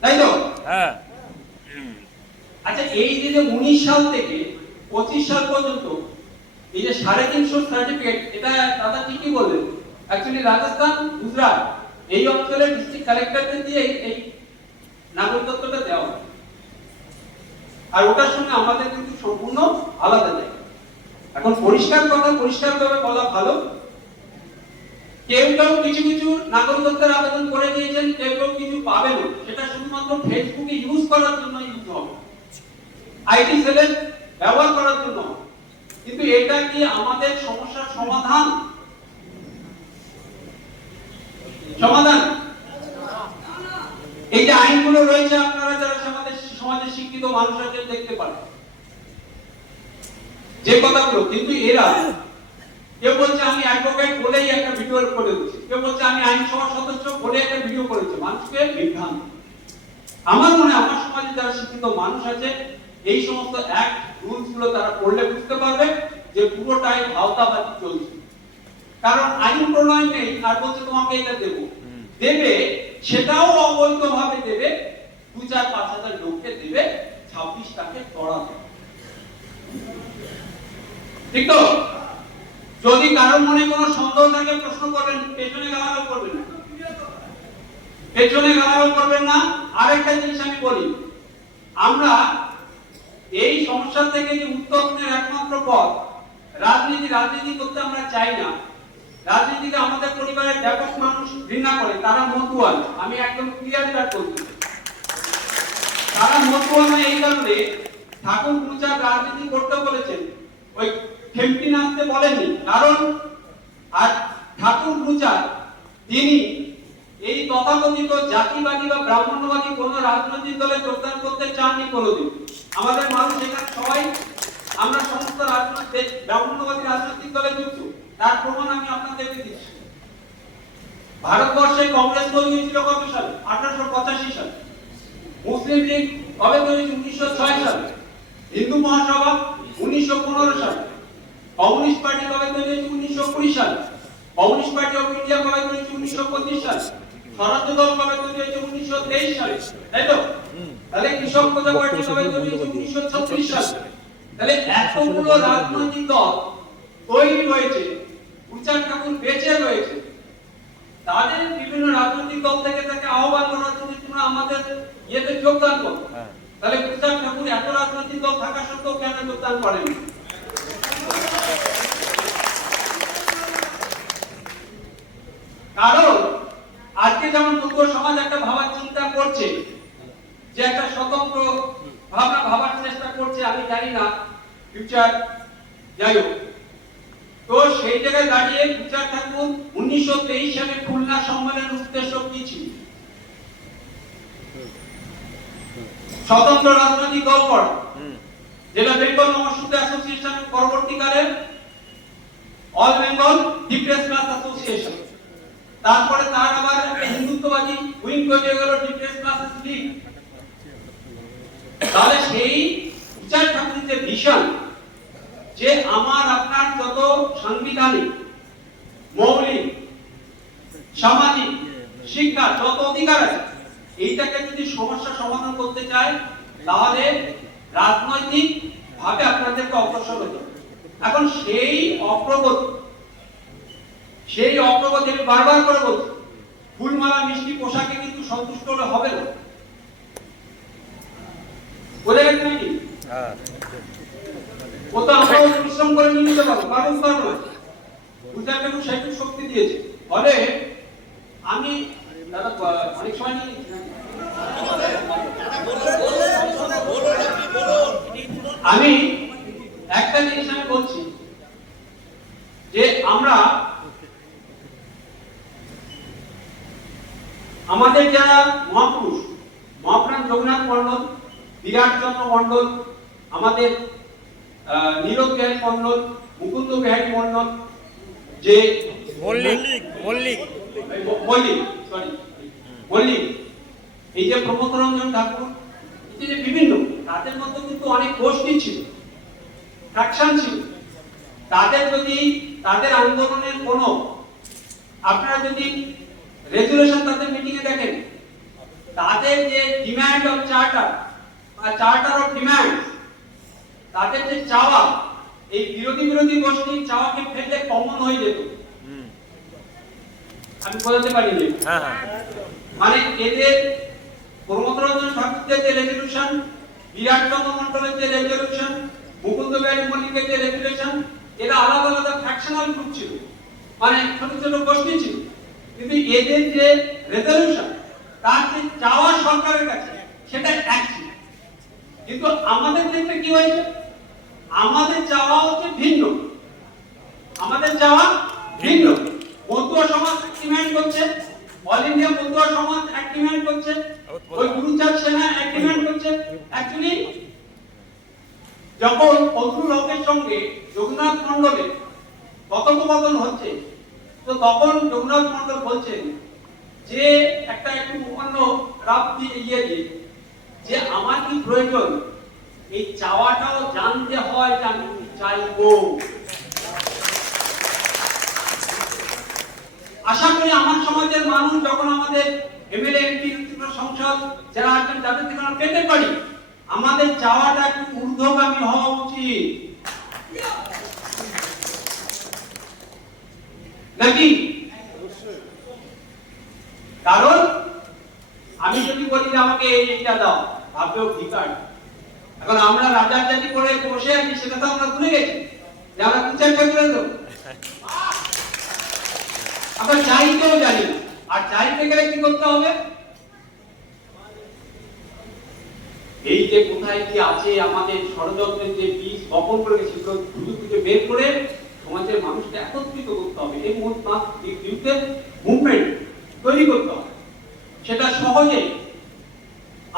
তাই তো? হ্যাঁ। আচ্ছা, এই যে 19 সাল থেকে 25 সাল পর্যন্ত এই যে 350 সার্টিফিকেট, এটা দাদা ঠিকই বললেন, অ্যাকচুয়ালি রাজস্থান, গুজরাট এই অঞ্চলের ডিস্ট্রিক্ট কালেক্টরদের দিয়ে এই নাগরিকত্বটা দেওয়া হয়। আর ওটার সঙ্গে আমাদের কিন্তু সম্পূর্ণ আলাদা জায়গা। এখন পরিষ্কারভাবে বলা ভালো, কেউ কিছু নাগরিকত্বের আবেদন করে দিয়েছেন, কেউ কিছু পাবেন, সেটা শুধুমাত্র ফেসবুকে ইউজ করার জন্য ইউজ হবে। আইটি সেলের ব্যবহার করার জন্য, কিন্তু এটা কি আমাদের সমস্যার সমাধান? সমাধান এই যে আইনগুলো রয়েছে, আপনারা যারা সমাজে শিক্ষিত মানুষ আছে দেখতে পারেন যে কথাগুলো, কিন্তু এরা কেউ বলছে আমি অ্যাডভোকেট বলেই একটা ভিডিও করে দিচ্ছি, কেউ বলছে আমি আইনসভার সদস্য বলে একটা ভিডিও করেছে, মানুষকে বিভ্রান্ত। আমার মনে হয় আমার সমাজে যারা শিক্ষিত মানুষ আছে এই সমস্ত অ্যাক্ট রুলস গুলো তারা পড়লে বুঝতে পারবে যে পুরোটাই ভাওতাবাজি চলছে। কারণ আইন প্রণয়ন নেই আর বলছে তোমাকে এটা দেবো, দেবে সেটাও অবৈধভাবে দেবে, 2-4-5 হাজার লোককে দেবে, 26টাকে তড়াবে। ঠিক তো? যদি কারোর মনে কোনো সন্দেহ থাকে প্রশ্ন করবেন, পেছনে গালাগাল করবেন না, পেছনে গালাগাল করবেন না। আরেকটা জিনিস আমি বলি, আমরা এই সমস্যা থেকে যে উত্তরণের একমাত্র পথ রাজনীতি করতে আমরা চাই না। রাজনীতিকে আমাদের পরিবারের ব্যাপক মানুষ ঘৃণা করে, তারা মতুয়া। আমি একদম ক্লিয়ার কাট করছি, তারা মতুয়া নয়। এই কারণে ঠাকুর পূজা রাজনীতি করতে বলেছেন, ওই খেমটি নাচতে বলেননি। কারণ আর ঠাকুর পূজা তিনি এই তথাকথিত জাতিবাদী বা ব্রাহ্মণ্যবাদী কোন রাজনৈতিক দলে যোগদান করতে চাননি কোনোদিন। আমাদের মানুষ এখানে সবাই আমরা সমস্ত রাজনৈতিক ব্রাহ্মণ্যবাদী রাজনৈতিক দলে যুক্ত, তার প্রমাণ আমি আপনাদেরকে দিচ্ছি। ভারতবর্ষে কংগ্রেস তৈরি হয়েছিল কত সালে? 1885 সালে। মুসলিম লীগ কবে তৈরি হয়েছে? 1906 সালে। হিন্দু মহাসভা 1915 সালে। কমিউনিস্ট পার্টি কবে তৈরি হয়েছে? 1920 সালে। কমিউনিস্ট পার্টি অফ ইন্ডিয়া কবে তৈরি হয়েছে? 1925 সালে। স্বরাজ্য দল কবে তৈরি হয়েছে? 1923 সালে, তাই তো? তাহলে কৃষক প্রজা পার্টি কবে তৈরি হয়েছে? 1936 সালে। তাহলে এতগুলো রাজনৈতিক দল তৈরি হয়েছে, উচার ঠাকুর বেঁচে রয়েছে, তাদের বিভিন্ন রাজনৈতিক দল থেকে তাকে আহ্বান করার জন্য তোমরা আমাদের ইয়েতে যোগদান করো। তাহলে উচার ঠাকুর এত রাজনৈতিক দল থাকা সত্ত্বেও কেন যোগদান করেনি? কারণ আজকে যেমন যুব সমাজ একটা ভাবার চিন্তা করছে, যে একটা স্বতন্ত্র ভাবনা ভাবার চেষ্টা করছে, আমি জানি না ফিউচার যাই হোক, তো সেই জায়গায় দাঁড়িয়ে বিচার ঠাকুর 1923 সালে খুলনা সম্মেলনের উদ্দেশ্য কি ছিল? স্বতন্ত্র রাজনৈতিক দল করা, যেটা বেঙ্গল নমঃশূদ্র অ্যাসোসিয়েশন, পরবর্তীকালে all Bengal depress class association, তারপরে তার আবার একটা হিন্দুত্ববাদী উইং তৈরি হয়ে গেল ডিপ্রেস ক্লাসেস লীগ। তাহলে সেই বিচার ঠাকুরের যে ভিশন, যে আমার আপনার যত সাংবিধানিক, মৌলিক, সামাজিক, শিক্ষা যত অধিকার আছে, এইটাকে যদি সমস্যা সমাধান করতে চায় তাহলে রাজনৈতিক ভাবে আপনাদেরকে অগ্রসর হতে হবে। এখন সেই অগ্রগতি আমি বারবার করে বলছি, ফুলমালা মিষ্টি পোশাকে কিন্তু সন্তুষ্ট হলে হবে না। বোঝা গেছে নাকি? ও তো আমরাও পরিশ্রম করে নিয়ে নিতে পারবো, কারণ বুঝার জন্য সাহিত্য শক্তি দিয়েছে। ফলে আমি দাদা অনেক সময় নিয়ে আমি একটা জিনিস আমি বলছি, যে আমরা আমাদের যারা মহাপুরুষ, মহাপ্রাণ জগন্নাথ মন্ডল, বিরাট চন্দ্র মন্ডল, আমাদের নীরদ বিহারী মন্ডল, মুকুন্দ বিহারী মন্ডল, যে মল্লিক, এই যে প্রমোদ রঞ্জন ঠাকুর, যে বিভিন্ন, তাদের মধ্যে কিন্তু অনেক গোষ্ঠী ছিল, ফ্র্যাকশন ছিল। তাদের আন্দোলনের কোন আপনারা যদি রেজুলেশন তাদের মিটিং এ দেখেন, তাদের যে ডিমান্ড অফ চার্টার বা চার্টার অফ ডিমান্ড, তাদের যে চাওয়া, এই বিরোধী গোষ্ঠীর চাওয়াকে ফেললে কমন হয়ে যেত। আমি বোঝাতে পারিনি। মানে এদের প্রমোদ রঞ্জন ঠাকুরের যে রেজুলেশন, বিরাট চন্দ্র মন্ডলের যে রেজুলেশন, মুকুন্দ বিহারী মল্লিকের যে রেজুলেশন, এরা আলাদা আলাদা ফ্র্যাকশনাল গ্রুপ ছিল, মানে ছোট ছোট গোষ্ঠী ছিল। কিন্তু এদের যে রেজুলেশন, তার যে চাওয়া সরকারের কাছে, সেটা এক ছিল। কিন্তু আমাদের ক্ষেত্রে কি হয়েছে, আমাদের চাওয়া হচ্ছে ভিন্ন, আমাদের চাওয়া ভিন্ন। মতুয়া সমাজ ডিমান্ড করছে, অল ইন্ডিয়া মতুয়া সমাজ এক ডিমান্ড করছে, ওই গুরুচাঁদ সেনা এক ডিমান্ড করছে। অ্যাকচুয়ালি যখন ফজলুল হকের সঙ্গে যোগনাথ মণ্ডলের কথোপকথন হচ্ছে, তো তখন যোগনাথ মণ্ডল বলছেন যে একটা একটু অন্য রাত দিয়ে যে আমার কি প্রয়োজন, এই চাওয়াটাও জানতে হয় যে আমি কি চাইবো। আশা করি আমার সমাজের মানুষ যখন আমাদের এমএলএ এমপি সংসদ যারা আছেন তাদের থেকে আমরা পেতে পারি, আমাদের চাওয়াটা একটু ঊর্ধ্বগামী হওয়া উচিত নাকি? কারণ আমি যদি বলি যে আমাকে এইটা দাও, ভাববেও ভিখারি। এখন আমরা রাজার জাতি করে বসে আছি, সেটা তো আমরা ভুলে গেছি যে আমরা কুচারটা করে দেবো। আমরা চাইতেও জানি না, আর চাইতে গেলে কি করতে হবে, এই যে কোথায় কি আছে আমাদের ষড়যন্ত্রের যে বীজ বপন করে গেছে, সেগুলো খুঁজে খুঁজে বের করে সমাজের মানুষকে একত্রিত করতে হবে, এই বিরুদ্ধে মুভমেন্ট তৈরি করতে হবে। সেটা সহজে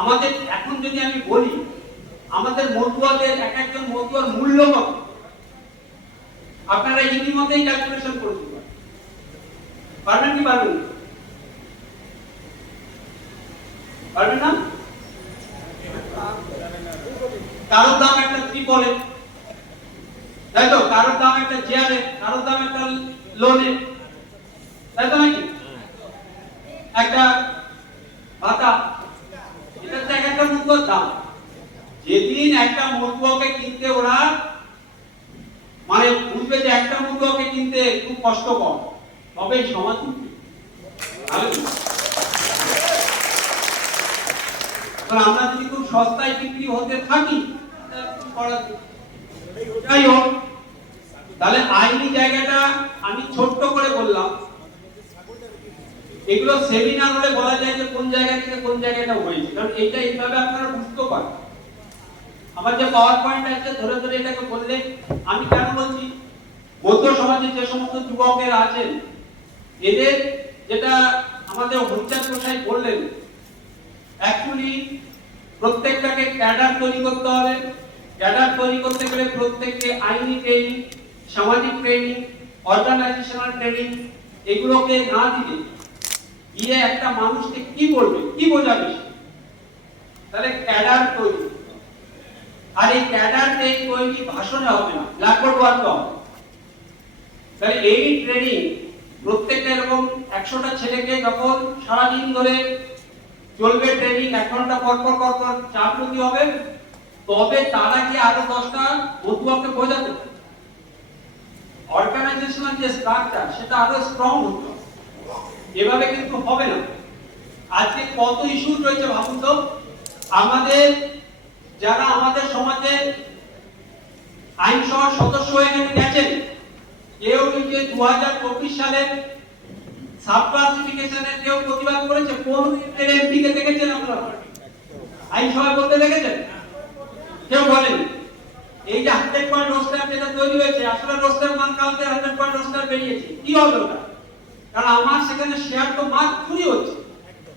আমাদের এখন যদি আমি বলি, আমাদের মতুয়াদের এক একজন মতুয়ার মূল্য কত, আপনারা ইতিমধ্যেই ক্যালকুলেশন করে দিতে পারবেন কি পারবেন না? পারবেন না? কারোর দাম একটা ত্রিপলে, তাই তো? কারোর দাম একটা চেয়ারে, কারোর দাম একটা লোনে, তাই তো নাকি? একটা ভাতা, এটা তো একটা মতুয়ার দাম। যেদিন একটা মতুয়াকে কিনতে ওরা মানে বুঝবে যে একটা মতুয়াকে কিনতে খুব কষ্টকর, তবেই সমাজ উঠবে। আমরা যদি খুব সস্তায় বিক্রি হতে থাকি, যাই হোক, তাহলে আইনি জায়গাটা আমি ছোট্ট করে বললাম। এগুলো সেমিনার হলে বলা যায় যে কোন জায়গা থেকে কোন জায়গাটা হয়েছে, কারণ এইটা এইভাবে আপনারা বুঝতে পারেন। আমার যে পাওয়ার পয়েন্ট আছে ধরে ধরে এটাকে বললে, আমি কেন বলছি, বৌদ্ধ সমাজে যে সমস্ত যুবকেরা আছেন, এদের যেটা আমাদের হরিচাঁদ গোসাই বললেন, অ্যাকচুয়ালি প্রত্যেকটাকে ক্যাডার তৈরি করতে হবে। ক্যাডার তৈরি করতে গেলে প্রত্যেককে আইনি ট্রেনিং, সামাজিক ট্রেনিং, অর্গানাইজেশনাল ট্রেনিং, এগুলোকে না দিলে গিয়ে একটা মানুষকে কি বলবে, কি বোঝাবে, তাহলে ক্যাডার তৈরি। আর এই ক্যাডার তৈরি ভাষণে হবে না, ব্ল্যাকবোর্ড ওয়ার্ক হবে। তাহলে এই ট্রেনিং প্রত্যেকটা এরকম 100টা ছেলেকে যখন সারাদিন ধরে চলবে ট্রেনিং, 1 ঘন্টা পর পর চাপলতি হবে, তবে তারা কি আরো 10টা মতুয়াকে বোঝাতে পারে। অর্গানাইজেশনাল যে স্ট্রাকচার সেটা আরো স্ট্রং হতে হবে, এভাবে কিন্তু হবে না। আজকে কত ইস্যু রয়েছে ভাবুন তো, আমাদের যারা আমাদের সমাজে আইনসভার সদস্য হয়ে গেছেন, কেউ যে 2024 সালের সাব ক্লাসিফিকেশনের কেউ প্রতিবাদ করেছে, কোন এমপি কে দেখেছেন আপনারা আইনসভায় বলতে দেখেছেন? কেউ বলেন। এই যে 100 পয়েন্ট রোস্টার যেটা তৈরি হয়েছে, আসলে রোস্টার মান কালকে 100 পয়েন্ট রোস্টার বেরিয়েছে, কি হলো ওটা? কারণ আমার সেখানে শেয়ার তো মাছ চুরি হচ্ছে,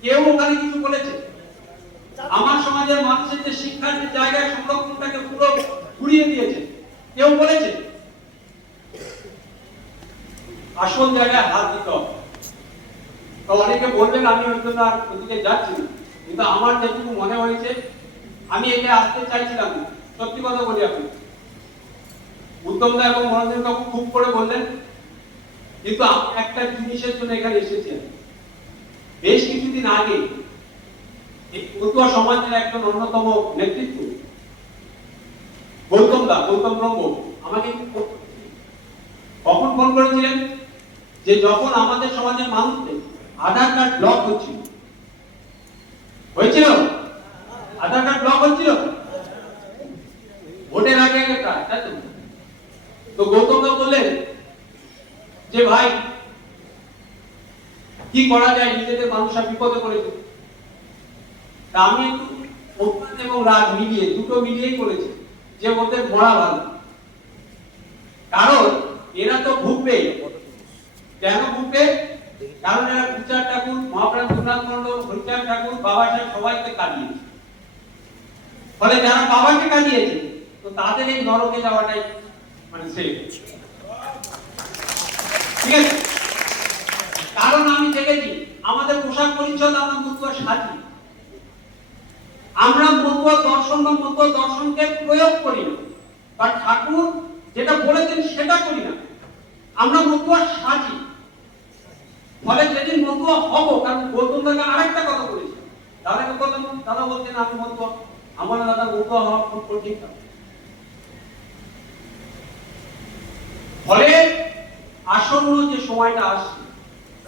কেউ ওখানে কিছু বলেছে? আমার সমাজের মানুষের যে শিক্ষার যে জায়গায় সংরক্ষণটাকে পুরো ঘুরিয়ে দিয়েছে, কেউ বলেছে? আসল জায়গায় হাত দিতে হবে। তো অনেকে বলবেন আমি ওই জন্য আর ওদিকে যাচ্ছি না, কিন্তু আমার যেটুকু মনে হয়েছে আমি একে আসতে চাইছিলাম। সত্যি কথা বলি, আপনি উত্তমদা এবং মনোজন বাবু খুব করে বললেন, কিন্তু আমি একটা জিনিসের জন্য এখানে এসেছি। বেশ কিছুদিন আগে এই মতুয়া সমাজের একজন অন্যতম নেতৃত্ব গৌতম ব্রহ্ম আমাকে কখন ফোন করেছিলেন, যে যখন আমাদের সমাজের মানুষদের আধার কার্ড ব্লক হয়েছিল, আধার কার্ড ব্লক হচ্ছিল ভোটের আগে প্রায়, তাই তো গৌতম বললেন যে ভাই কি করা যায়, নিজেদের মানুষরা বিপদে পড়েছে। তা আমি একটু অভিমান এবং রাগ মিলিয়ে, দুটো মিলিয়েই করেছে যে ওদের মরা ভালো। কারণ এরা তো ভুগবে। কেন ভুগবে? কারণ এরা কুচার ঠাকুর, মহাপ্রাণ গুরুনাথ মন্ডল, হরিচাঁদ ঠাকুর, বাবা সাহেব সবাইকে কাঁদিয়েছে। ফলে যারা বাবাকে কাঁদিয়েছে, তো তাদের এই নরকে যাওয়াটাই মানে সেফ। ঠিক আছে? কারণ আমি দেখেছি আমাদের পোশাক পরিচ্ছদ আমরা মতুয়া সাজি, আমরা মতুয়া দর্শন বা মতুয়া দর্শনকে প্রয়োগ করি না, বা ঠাকুর যেটা বলেছেন সেটা করি না, আমরা মতুয়া সাজি। ফলে যেদিন মতুয়া হব, কারণ গৌতম দাদা আরেকটা কথা বলেছে, দাদাকে বললাম, দাদা বলছেন আমি মতুয়া, আমার দাদা মতুয়া হওয়া খুব কঠিন। ফলে আসন্ন যে সময়টা আসছে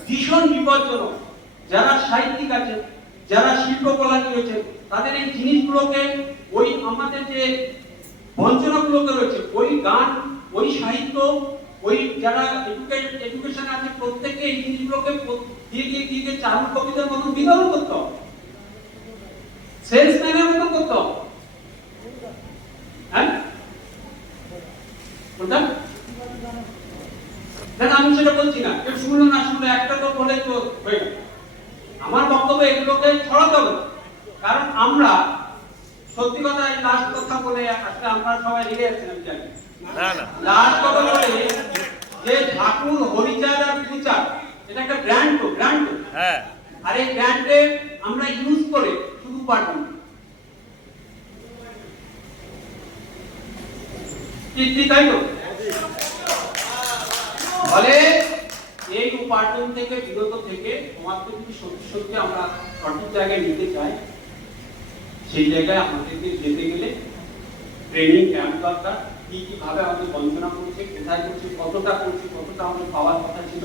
ভীষণ বিপজ্জনক। যারা সাহিত্যিক আছেন, যারা শিল্পকলা রয়েছে, তাদের এই জিনিসগুলোকে, ওই আমাদের যে বঞ্চনাগুলোকে রয়েছে, ওই গান, ওই সাহিত্য, ওই যারা এডুকেশন আছে, প্রত্যেককে এই জিনিসগুলোকে দিয়ে দিয়ে দিয়ে চারু কবিতার মতো বিতরণ করতে হবে, সেলসম্যানের মতো করতে হবে। হ্যাঁ, ওটা না, আমি সেটা বলছি না, কেউ শুনলো না শুনলো, একটা তো বলে তো হয়ে গেল। আমার বক্তব্য এগুলোকে ছড়াতে হবে। কারণ আমরা সত্যি কথা, এই লাস্ট কথা বলে আসলে আমরা সবাই রেগে যাচ্ছি, আমি জানি। লাস্ট কথা বলে যে ঠাকুর, হরিচাঁদ আর পূজা, এটা একটা ব্র্যান্ড, তো ব্র্যান্ড। হ্যাঁ, আর এই ব্র্যান্ডে আমরা ইউজ করে শুধু পারবো কি, তাই তো? ফলে এই উপার্জন থেকে বিরত থেকে সমাজকে যদি সত্যি সত্যি আমরা সঠিক জায়গায় নিতে চাই, সেই জায়গায় আমাদেরকে যেতে গেলে ট্রেনিং ক্যাম্প দরকার। কি কিভাবে আমাদের বঞ্চনা করছে, কোথায় করছে, কতটা করছে, কতটা আমাদের পাওয়ার কথা ছিল,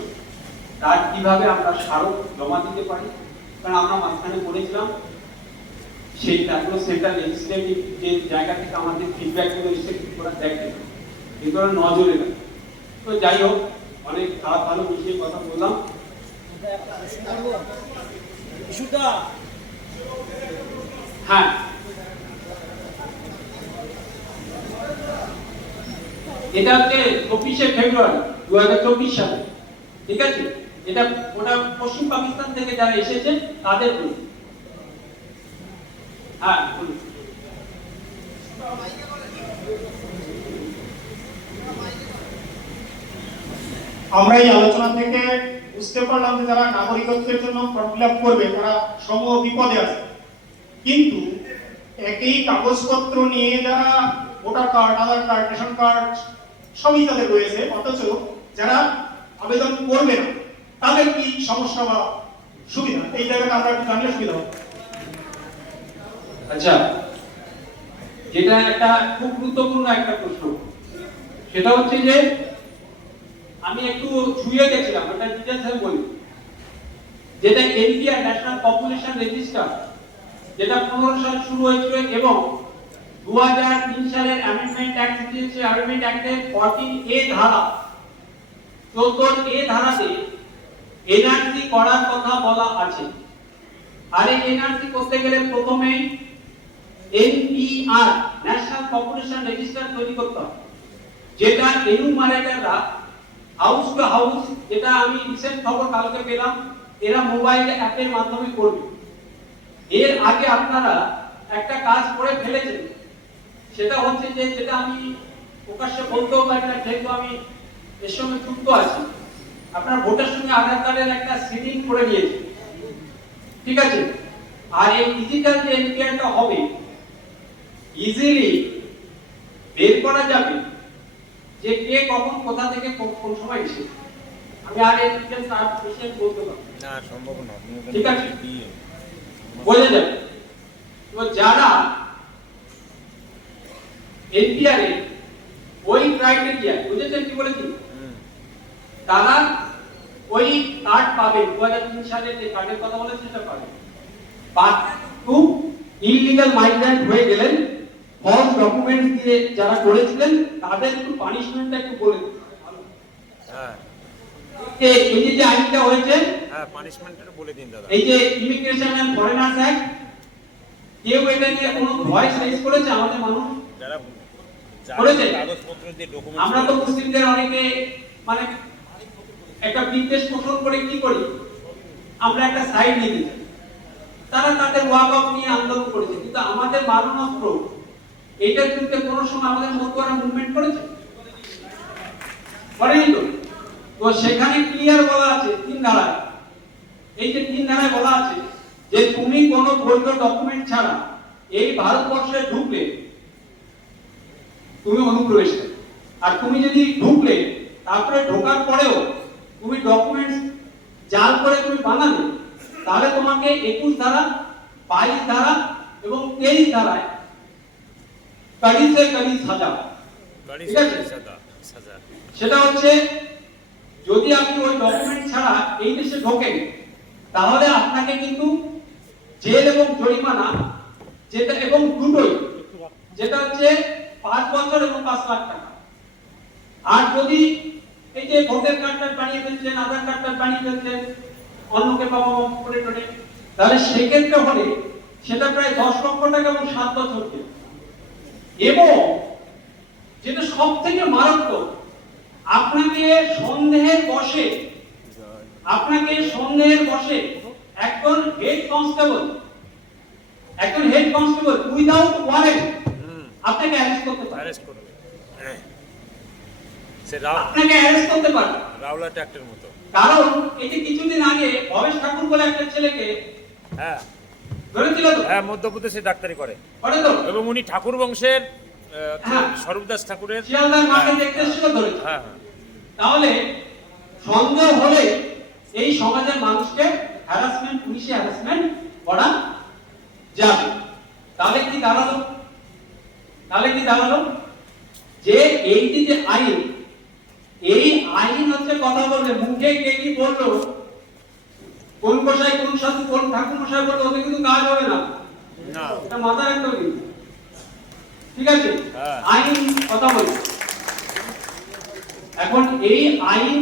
তার কিভাবে আমরা স্মারক জমা দিতে পারি। কারণ আমরা মাঝখানে বলেছিলাম সেই ট্যাগলো সেন্টার লেজিসলেটিভ যে জায়গা থেকে আমাদের ফিডব্যাক গুলো এসে ওরা দেখে, এগুলো নজরে রাখে। তো যাই হোক, অনেক খারাপ ভালো বিষয়ে কথা বললাম। হ্যাঁ, এটা হচ্ছে 24শে ফেব্রুয়ারি 2024 সালে। ঠিক আছে? এটা ওটা পশ্চিম পাকিস্তান থেকে যারা এসেছে তাদের জন্য। হ্যাঁ, আমরা এই আলোচনা থেকে বুঝতে পারলাম যে যারা নাগরিকত্বের জন্য ফর্ম ফিল আপ করবে তারা সমূহ বিপদে আছে। কিন্তু একই কাগজপত্র নিয়ে যারা voter card, Aadhaar card, ration card সবই তাদের রয়েছে, অথচ যারা আবেদন করবে না তাদের কি সমস্যা বা সুবিধা, এই জায়গাটা আমরা একটু জানলে সুবিধা হবে। আচ্ছা, যেটা একটা খুব গুরুত্বপূর্ণ একটা প্রশ্ন, সেটা হচ্ছে যে আমি একটু ছুঁয়ে গেছিলাম, এটা ডিটেইলসে বলি। যেটা এনপিআর, ন্যাশনাল পপুলেশন রেজিস্টার, যেটা 15 সাল শুরু হয়েছিল এবং 2003 সালের অ্যামেন্ডমেন্ট অ্যাক্ট দিয়েছে। অ্যামেন্ডমেন্ট অ্যাক্টে 14A ধারা, 14A ধারাতে এনআরসি করার কথা বলা আছে। আর এই এনআরসি করতে গেলে প্রথমে এনপিআর, ন্যাশনাল পপুলেশন রেজিস্টার তৈরি করতে হবে, যেটা এনুমারেটররা হাউস টু হাউস, যেটা আমি রিসেন্ট খবর কালকে পেলাম, এরা মোবাইল অ্যাপের মাধ্যমে করবে। এর আগে আপনারা একটা কাজ করে ফেলেছেন, সেটা হচ্ছে যে, যেটা আমি প্রকাশ্যে বলতেও পারি না যেহেতু আমি এর সঙ্গে যুক্ত আছি, আপনারা ভোটের সঙ্গে আধার কার্ডের একটা সিডিং করে নিয়েছেন। ঠিক আছে? আর এই ডিজিটাল যে এনপিআরটা হবে, ইজিলি বের করা যাবে যে কে কখন কোথা থেকে কোন সময় এসে। আমি আর এই ডিটেইলস আর বেশি বলতে পারবো না, সম্ভব না। ঠিক আছে, বোঝা যাবে। তো যারা এনপিআর এর ওই ক্রাইটেরিয়া, বুঝেছেন কি বলেছি, তারা ওই কার্ড পাবে। 2003 সালে যে কার্ডের কথা বলেছে সেটা পাবে। বাকি ইললিগাল মাইগ্রেন্ট হয়ে গেলেন, ফলস ডকুমেন্টস দিয়ে যারা করেছিলেন, তাদের একটু পানিশমেন্টটা একটু বলে দিন। হ্যাঁ, এই যে আইনটা হয়েছে, হ্যাঁ, পানিশমেন্টটা বলে দিন দাদা। এই যে ইমিগ্রেশন এন্ড ফরেনার্স অ্যাক্ট, কেউ এটা নিয়ে কোনো ভয়েস রেজ করেছে আমাদের মানুষ? যারা করেছে? কাগজপত্র দিয়ে ডকুমেন্ট আমরা তো মুসলিমদের অনেকে মানে একটা বিদ্বেষ পোষণ করে কি করি, আমরা একটা সাইড নিতে চাই। তারা তাদের ওয়াকআপ নিয়ে আন্দোলন করেছে, কিন্তু আমাদের মারণাস্ত্র এটার বিরুদ্ধে কোনো সময় আমাদের মতুয়ারা মুভমেন্ট করেছে? করেনি তো। তো সেখানে ক্লিয়ার বলা আছে 3 ধারায়, এই যে 3 ধারায় বলা আছে যে তুমি কোনো বৈধ ডকুমেন্ট ছাড়া এই ভারতবর্ষে ঢুকলে তুমি অনুপ্রবেশ করবে। আর তুমি যদি ঢুকলে তারপরে ঢোকার পরেও তুমি ডকুমেন্টস জাল করে তুমি বানালে, তাহলে তোমাকে 21 ধারা, 22 ধারা এবং 23 ধারায় কড়ি সে কড়ি সাজা। ঠিক আছে? সাজা সেটা হচ্ছে যদি আপনি ওই ডকুমেন্ট ছাড়া এই দেশে ঢোকেন, তাহলে আপনাকে কিন্তু জেল এবং জরিমানা, যেটা এবং দুটোই, যেটা হচ্ছে 5 বছর এবং 5 লাখ টাকা। আর যদি এই যে ভোটার কার্ডটা বানিয়ে ফেলছেন, আধার কার্ডটা বানিয়ে ফেলছেন অন্যকে বাবা মা করে টোনে, তাহলে সেক্ষেত্রে হলে সেটা প্রায় 10 লক্ষ টাকা এবং 7 বছর জেল। এবং যেটা সব থেকে মারাত্মক, আপনাকে সন্দেহের বশে একজন হেড কনস্টেবল উইদাউট ওয়ারেন্ট আপনাকে অ্যারেস্ট করতে পারে। অ্যারেস্ট করবে আপনাকে অ্যারেস্ট করতে পারে রাওলা ট্র্যাক্টর মতো। কারণ এই যে কিছুদিন আগে ভবেশ ঠাকুর বলে একটা ছেলেকে হ্যাঁ ধরেছিল তো, হ্যাঁ, মধ্যপ্রদেশে ডাক্তারি করে তো এবং উনি ঠাকুর বংশের হ্যাঁ। স্বরূপদাস ঠাকুরের শিয়ালদার মাকে দেখতে এসেছিল, ধরেছিল। হ্যাঁ হ্যাঁ। তাহলে সন্দেহ হলে এই সমাজের মানুষকে হ্যারাসমেন্ট, পুলিশে হ্যারাসমেন্ট করা যাবে। তাহলে কি দাঁড়ালো যে এই যে আইন, এই আইন হচ্ছে কথা বলবে, মুখে কে কি বললো, কোন গোসাই, কোন সাধু, কোন ঠাকুর মশাই বললো, ওতে কিন্তু কাজ হবে না। এটা মাথায় রাখতে হবে। ঠিক আছে? আইন কথা বলবে। এখন এই আইন,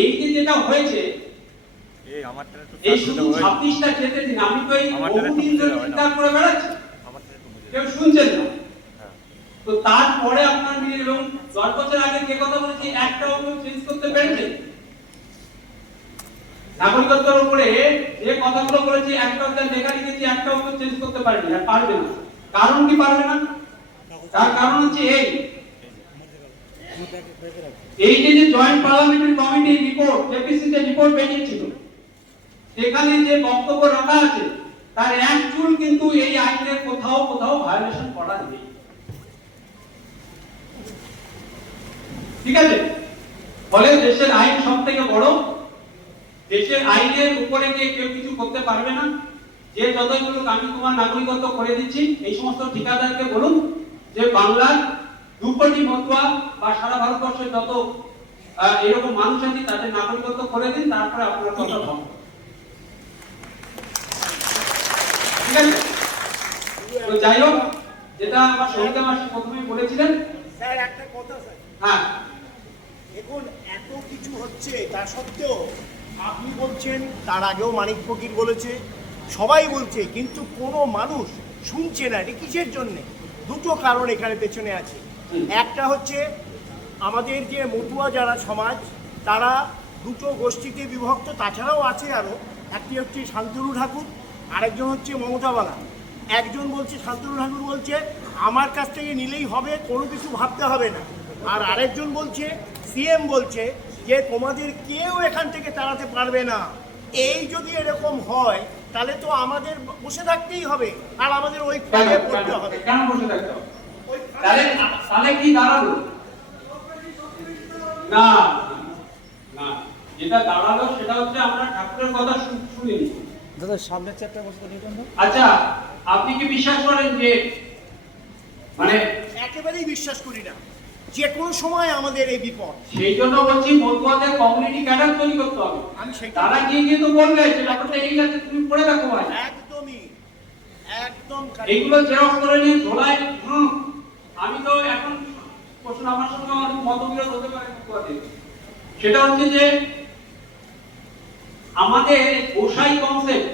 এই যে যেটা হয়েছে, এই শুধু 26টা যেতে দিন, আমি তো এই বহুদিন ধরে চিন্তা করে বেড়াচ্ছি, কেউ শুনছেন না। তো তারপরে আপনার মিলে এবং 10 বছর আগে যে কথা বলেছি, একটাও কেউ চেঞ্জ করতে পেরেছে? নাগরিকত্বের উপরে যে কথাগুলো বলেছি, একটাও লেখা লিখেছি, একটাও কেউ চেঞ্জ করতে পারেনি, আর পারবে না। কারণ কি পারবে না? তার কারণ হচ্ছে এই যে জয়েন্ট পার্লামেন্টারি কমিটি রিপোর্ট, জেপিসি তে রিপোর্ট বেরিয়েছিল, সেখানে যে বক্তব্য রাখা আছে তার এক চুল কিন্তু এই আইনের কোথাও ভায়োলেশন করা নেই। ঠিক আছে? ফলে দেশের আইন সব থেকে বড়, দেশের আইনের উপরে গিয়ে কেউ কিছু করতে পারবে না। যে যতই বলুক আমি তোমার নাগরিকত্ব করে দিচ্ছি, এই সমস্ত ঠিকাদারকে বলুন যে বাংলার 2 কোটি মতুয়া বা সারা ভারতবর্ষের যত এরকম মানুষ আছে তাদের নাগরিকত্ব করে দিন, তারপরে আপনার কথা ভাবুন। ঠিক আছে? তো যাই হোক, যেটা আমার সঙ্গীতা মাসি প্রথমেই বলেছিলেন, স্যার একটা কথা স্যার, হ্যাঁ এখন এত কিছু হচ্ছে তা সত্ত্বেও আপনি বলছেন, তার আগেও মানিক ফকির বলেছে, সবাই বলছে, কিন্তু কোনো মানুষ শুনছে না। এটা কিসের জন্য? দুটো কারণ এখানে পেছনে আছে। একটা হচ্ছে আমাদের যে মতুয়া যারা সমাজ, তারা দুটো গোষ্ঠীতে বিভক্ত, তাছাড়াও আছে আরও। একটি হচ্ছে শান্তনু ঠাকুর, আরেকজন হচ্ছে মমতা বালা। একজন বলছে, শান্তনু ঠাকুর বলছে আমার কাছ থেকে নিলেই হবে, কোনো কিছু ভাবতে হবে না। আর আরেকজন বলছে, সিএম বলছে যে তোমাদের কেউ এখান থেকে তাড়াতে পারবে না। এই যদি এরকম হয় তাহলে তো আমাদের বসে থাকতেই হবে, আর আমাদের ওই কাজে পড়তে হবে। কেন বসে থাকতে হবে? তাহলে কি দাঁড়ালো? না, যেটা দাঁড়ালো সেটা হচ্ছে আমরা ঠাকুরের কথা শুনিনি। দাদা সামনে চ্যাপ্টার বসে নিয়ে যান। আচ্ছা, আপনি কি বিশ্বাস করেন যে মানে একেবারেই বিশ্বাস করি না, যে কোনো সময় আমাদের এই বিপদ। সেই জন্য বলছি মতুয়াদের কমিউনিটি ক্যাডার তৈরি করতে হবে। আমি সেটা তারা গিয়ে তো বলবে যে ব্যাপারটা এই আছে, তুমি পড়ে দেখো ভাই। একদম এইগুলো জেরক্স করে নিয়ে ঝোলায়। আমি তো এখন প্রশ্ন, আমার সঙ্গে অনেক মতবিরোধ হতে পারে মতুয়াদের। সেটা হচ্ছে যে আমাদের গোসাই কনসেপ্ট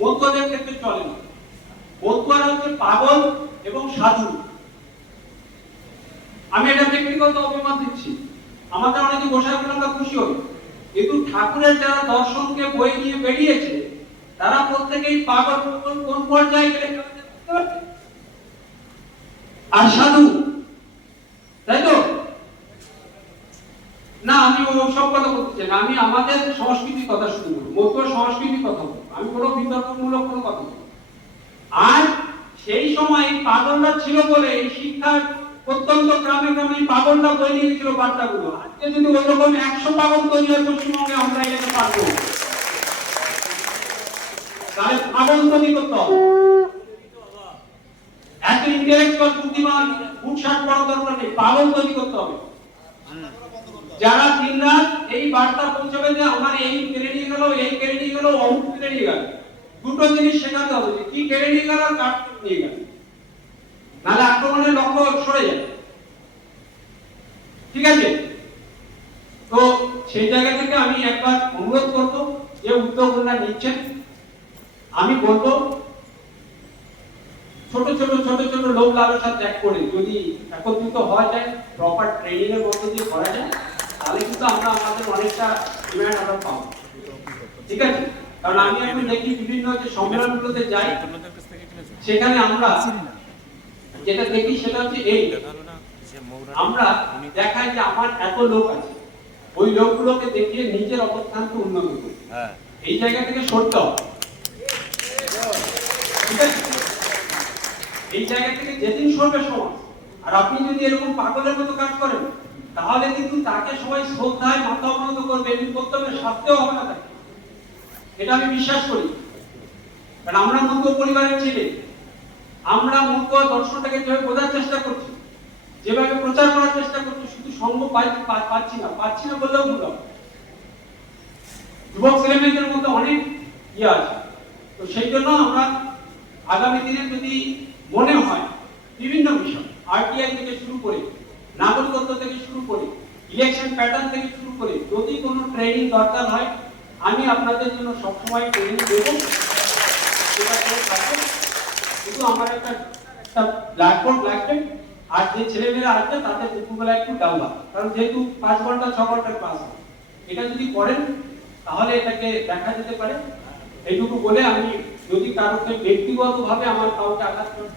মতুয়াদের ক্ষেত্রে চলে না। মতুয়ারা হচ্ছে পাগল এবং সাধু। আমি এটা ব্যক্তিগত অভিমত দিচ্ছি, আমাদের অনেকে বসে আছেন, আমরা খুশি হই, কিন্তু ঠাকুরের যারা দর্শনকে বই নিয়ে বেরিয়েছে তারা প্রত্যেকেই পাগল কোন পর্যায়ে গেলে বুঝতে পারবে? আর সাধু, তাই তো না? আমি সব কথা বলতে চাই না, আমি আমাদের সংস্কৃতির কথা শুরু করবো, মতুয়া সংস্কৃতির কথা বলবো, আমি কোনো বিতর্কমূলক কোনো কথা বলবো। আর সেই সময় পাগলরা ছিল বলে এই শিক্ষার প্রত্যন্ত গ্রামে গ্রামে পাগলরা বই নিয়ে গেছিল বার্তাগুলো। আজকে যদি ওই রকম 100 পাগল তৈরি হয় পশ্চিমবঙ্গে, আমরা এটাকে পারবো। তাহলে পাগল তৈরি করতে হবে, এত ইন্টেলেকচুয়াল বুদ্ধিমান উৎসাহ করার দরকার নেই, পাগল তৈরি করতে হবে যারা দিনরাত এই বার্তা পৌঁছাবে যে আমার এই কেড়ে নিয়ে গেল, এই কেড়ে নিয়ে গেল, অমুক কেড়ে নিয়ে গেল। দুটো জিনিস শেখাতে হবে, যে কি কেড়ে নিয়ে গেল আর কার নিয়ে গেল, নাহলে আক্রমণের লক্ষ্য সরে যাবে। ঠিক আছে? তো সেই জায়গা থেকে আমি একবার অনুরোধ করব, যে উদ্যোগ ওনারা নিচ্ছেন, আমি বলবো ছোট ছোট ছোট ছোট লোক লালসা ত্যাগ করে যদি একত্রিত হওয়া যায়, প্রপার ট্রেনিং এর মধ্যে দিয়ে করা যায়, তাহলে কিন্তু আমরা আমাদের অনেকটা ডিমান্ড আমরা পাবো। ঠিক আছে? কারণ আমি এখন দেখি বিভিন্ন যে সম্মেলনগুলোতে যাই, সেখানে আমরা যেটা দেখি সেটা হচ্ছে এই, আমরা দেখাই যে আমার এত লোক আছে, ওই লোকগুলোকে দেখিয়ে নিজের অবস্থানকে উন্নত করি। এই জায়গা থেকে সরতে হবে। ঠিক আছে? এই জায়গা থেকে যেদিন সরবে সমাজ, আর আপনি যদি এরকম পাগলের মতো কাজ করেন, তাহলে কিন্তু তাকে সবাই শ্রদ্ধায় মাথা অবনত করবে, এমনি করতে হবে, শাস্তিও হবে না তাকে। এটা আমি বিশ্বাস করি, কারণ আমরা মতুয়া পরিবারের ছেলে, আমরা মতুয়া দর্শনটাকে যেভাবে বোঝার চেষ্টা করছি, যেভাবে প্রচার করার চেষ্টা করছি, শুধু সঙ্গ পাচ্ছি না বললেও ভুল হবে। যুবক ছেলেমেয়েদের মধ্যে অনেক ইয়ে আছে, তো সেই জন্য আমরা আগামী দিনে যদি মনে হয় বিভিন্ন বিষয়, আরটিআই থেকে শুরু করে, নাগরিকত্ব থেকে শুরু করে, ইলেকশন প্যাটার্ন থেকে শুরু করে, যদি কোনো ট্রেনিং দরকার হয়, আমি আপনাদের জন্য সবসময় ট্রেনিং দেব। কিন্তু আমার একটা ব্ল্যাকবোর্ড লাগবে, আর যে ছেলেমেয়েরা আসবে তাদের দুপুরবেলা একটু ডালবা, কারণ যেহেতু 5 ঘন্টা 6 ঘন্টার ক্লাস, এটা যদি করেন তাহলে এটাকে দেখা যেতে পারে। এইটুকু বলে আমি যদি কারোকে ব্যক্তিগতভাবে আমার কাউকে আঘাত করে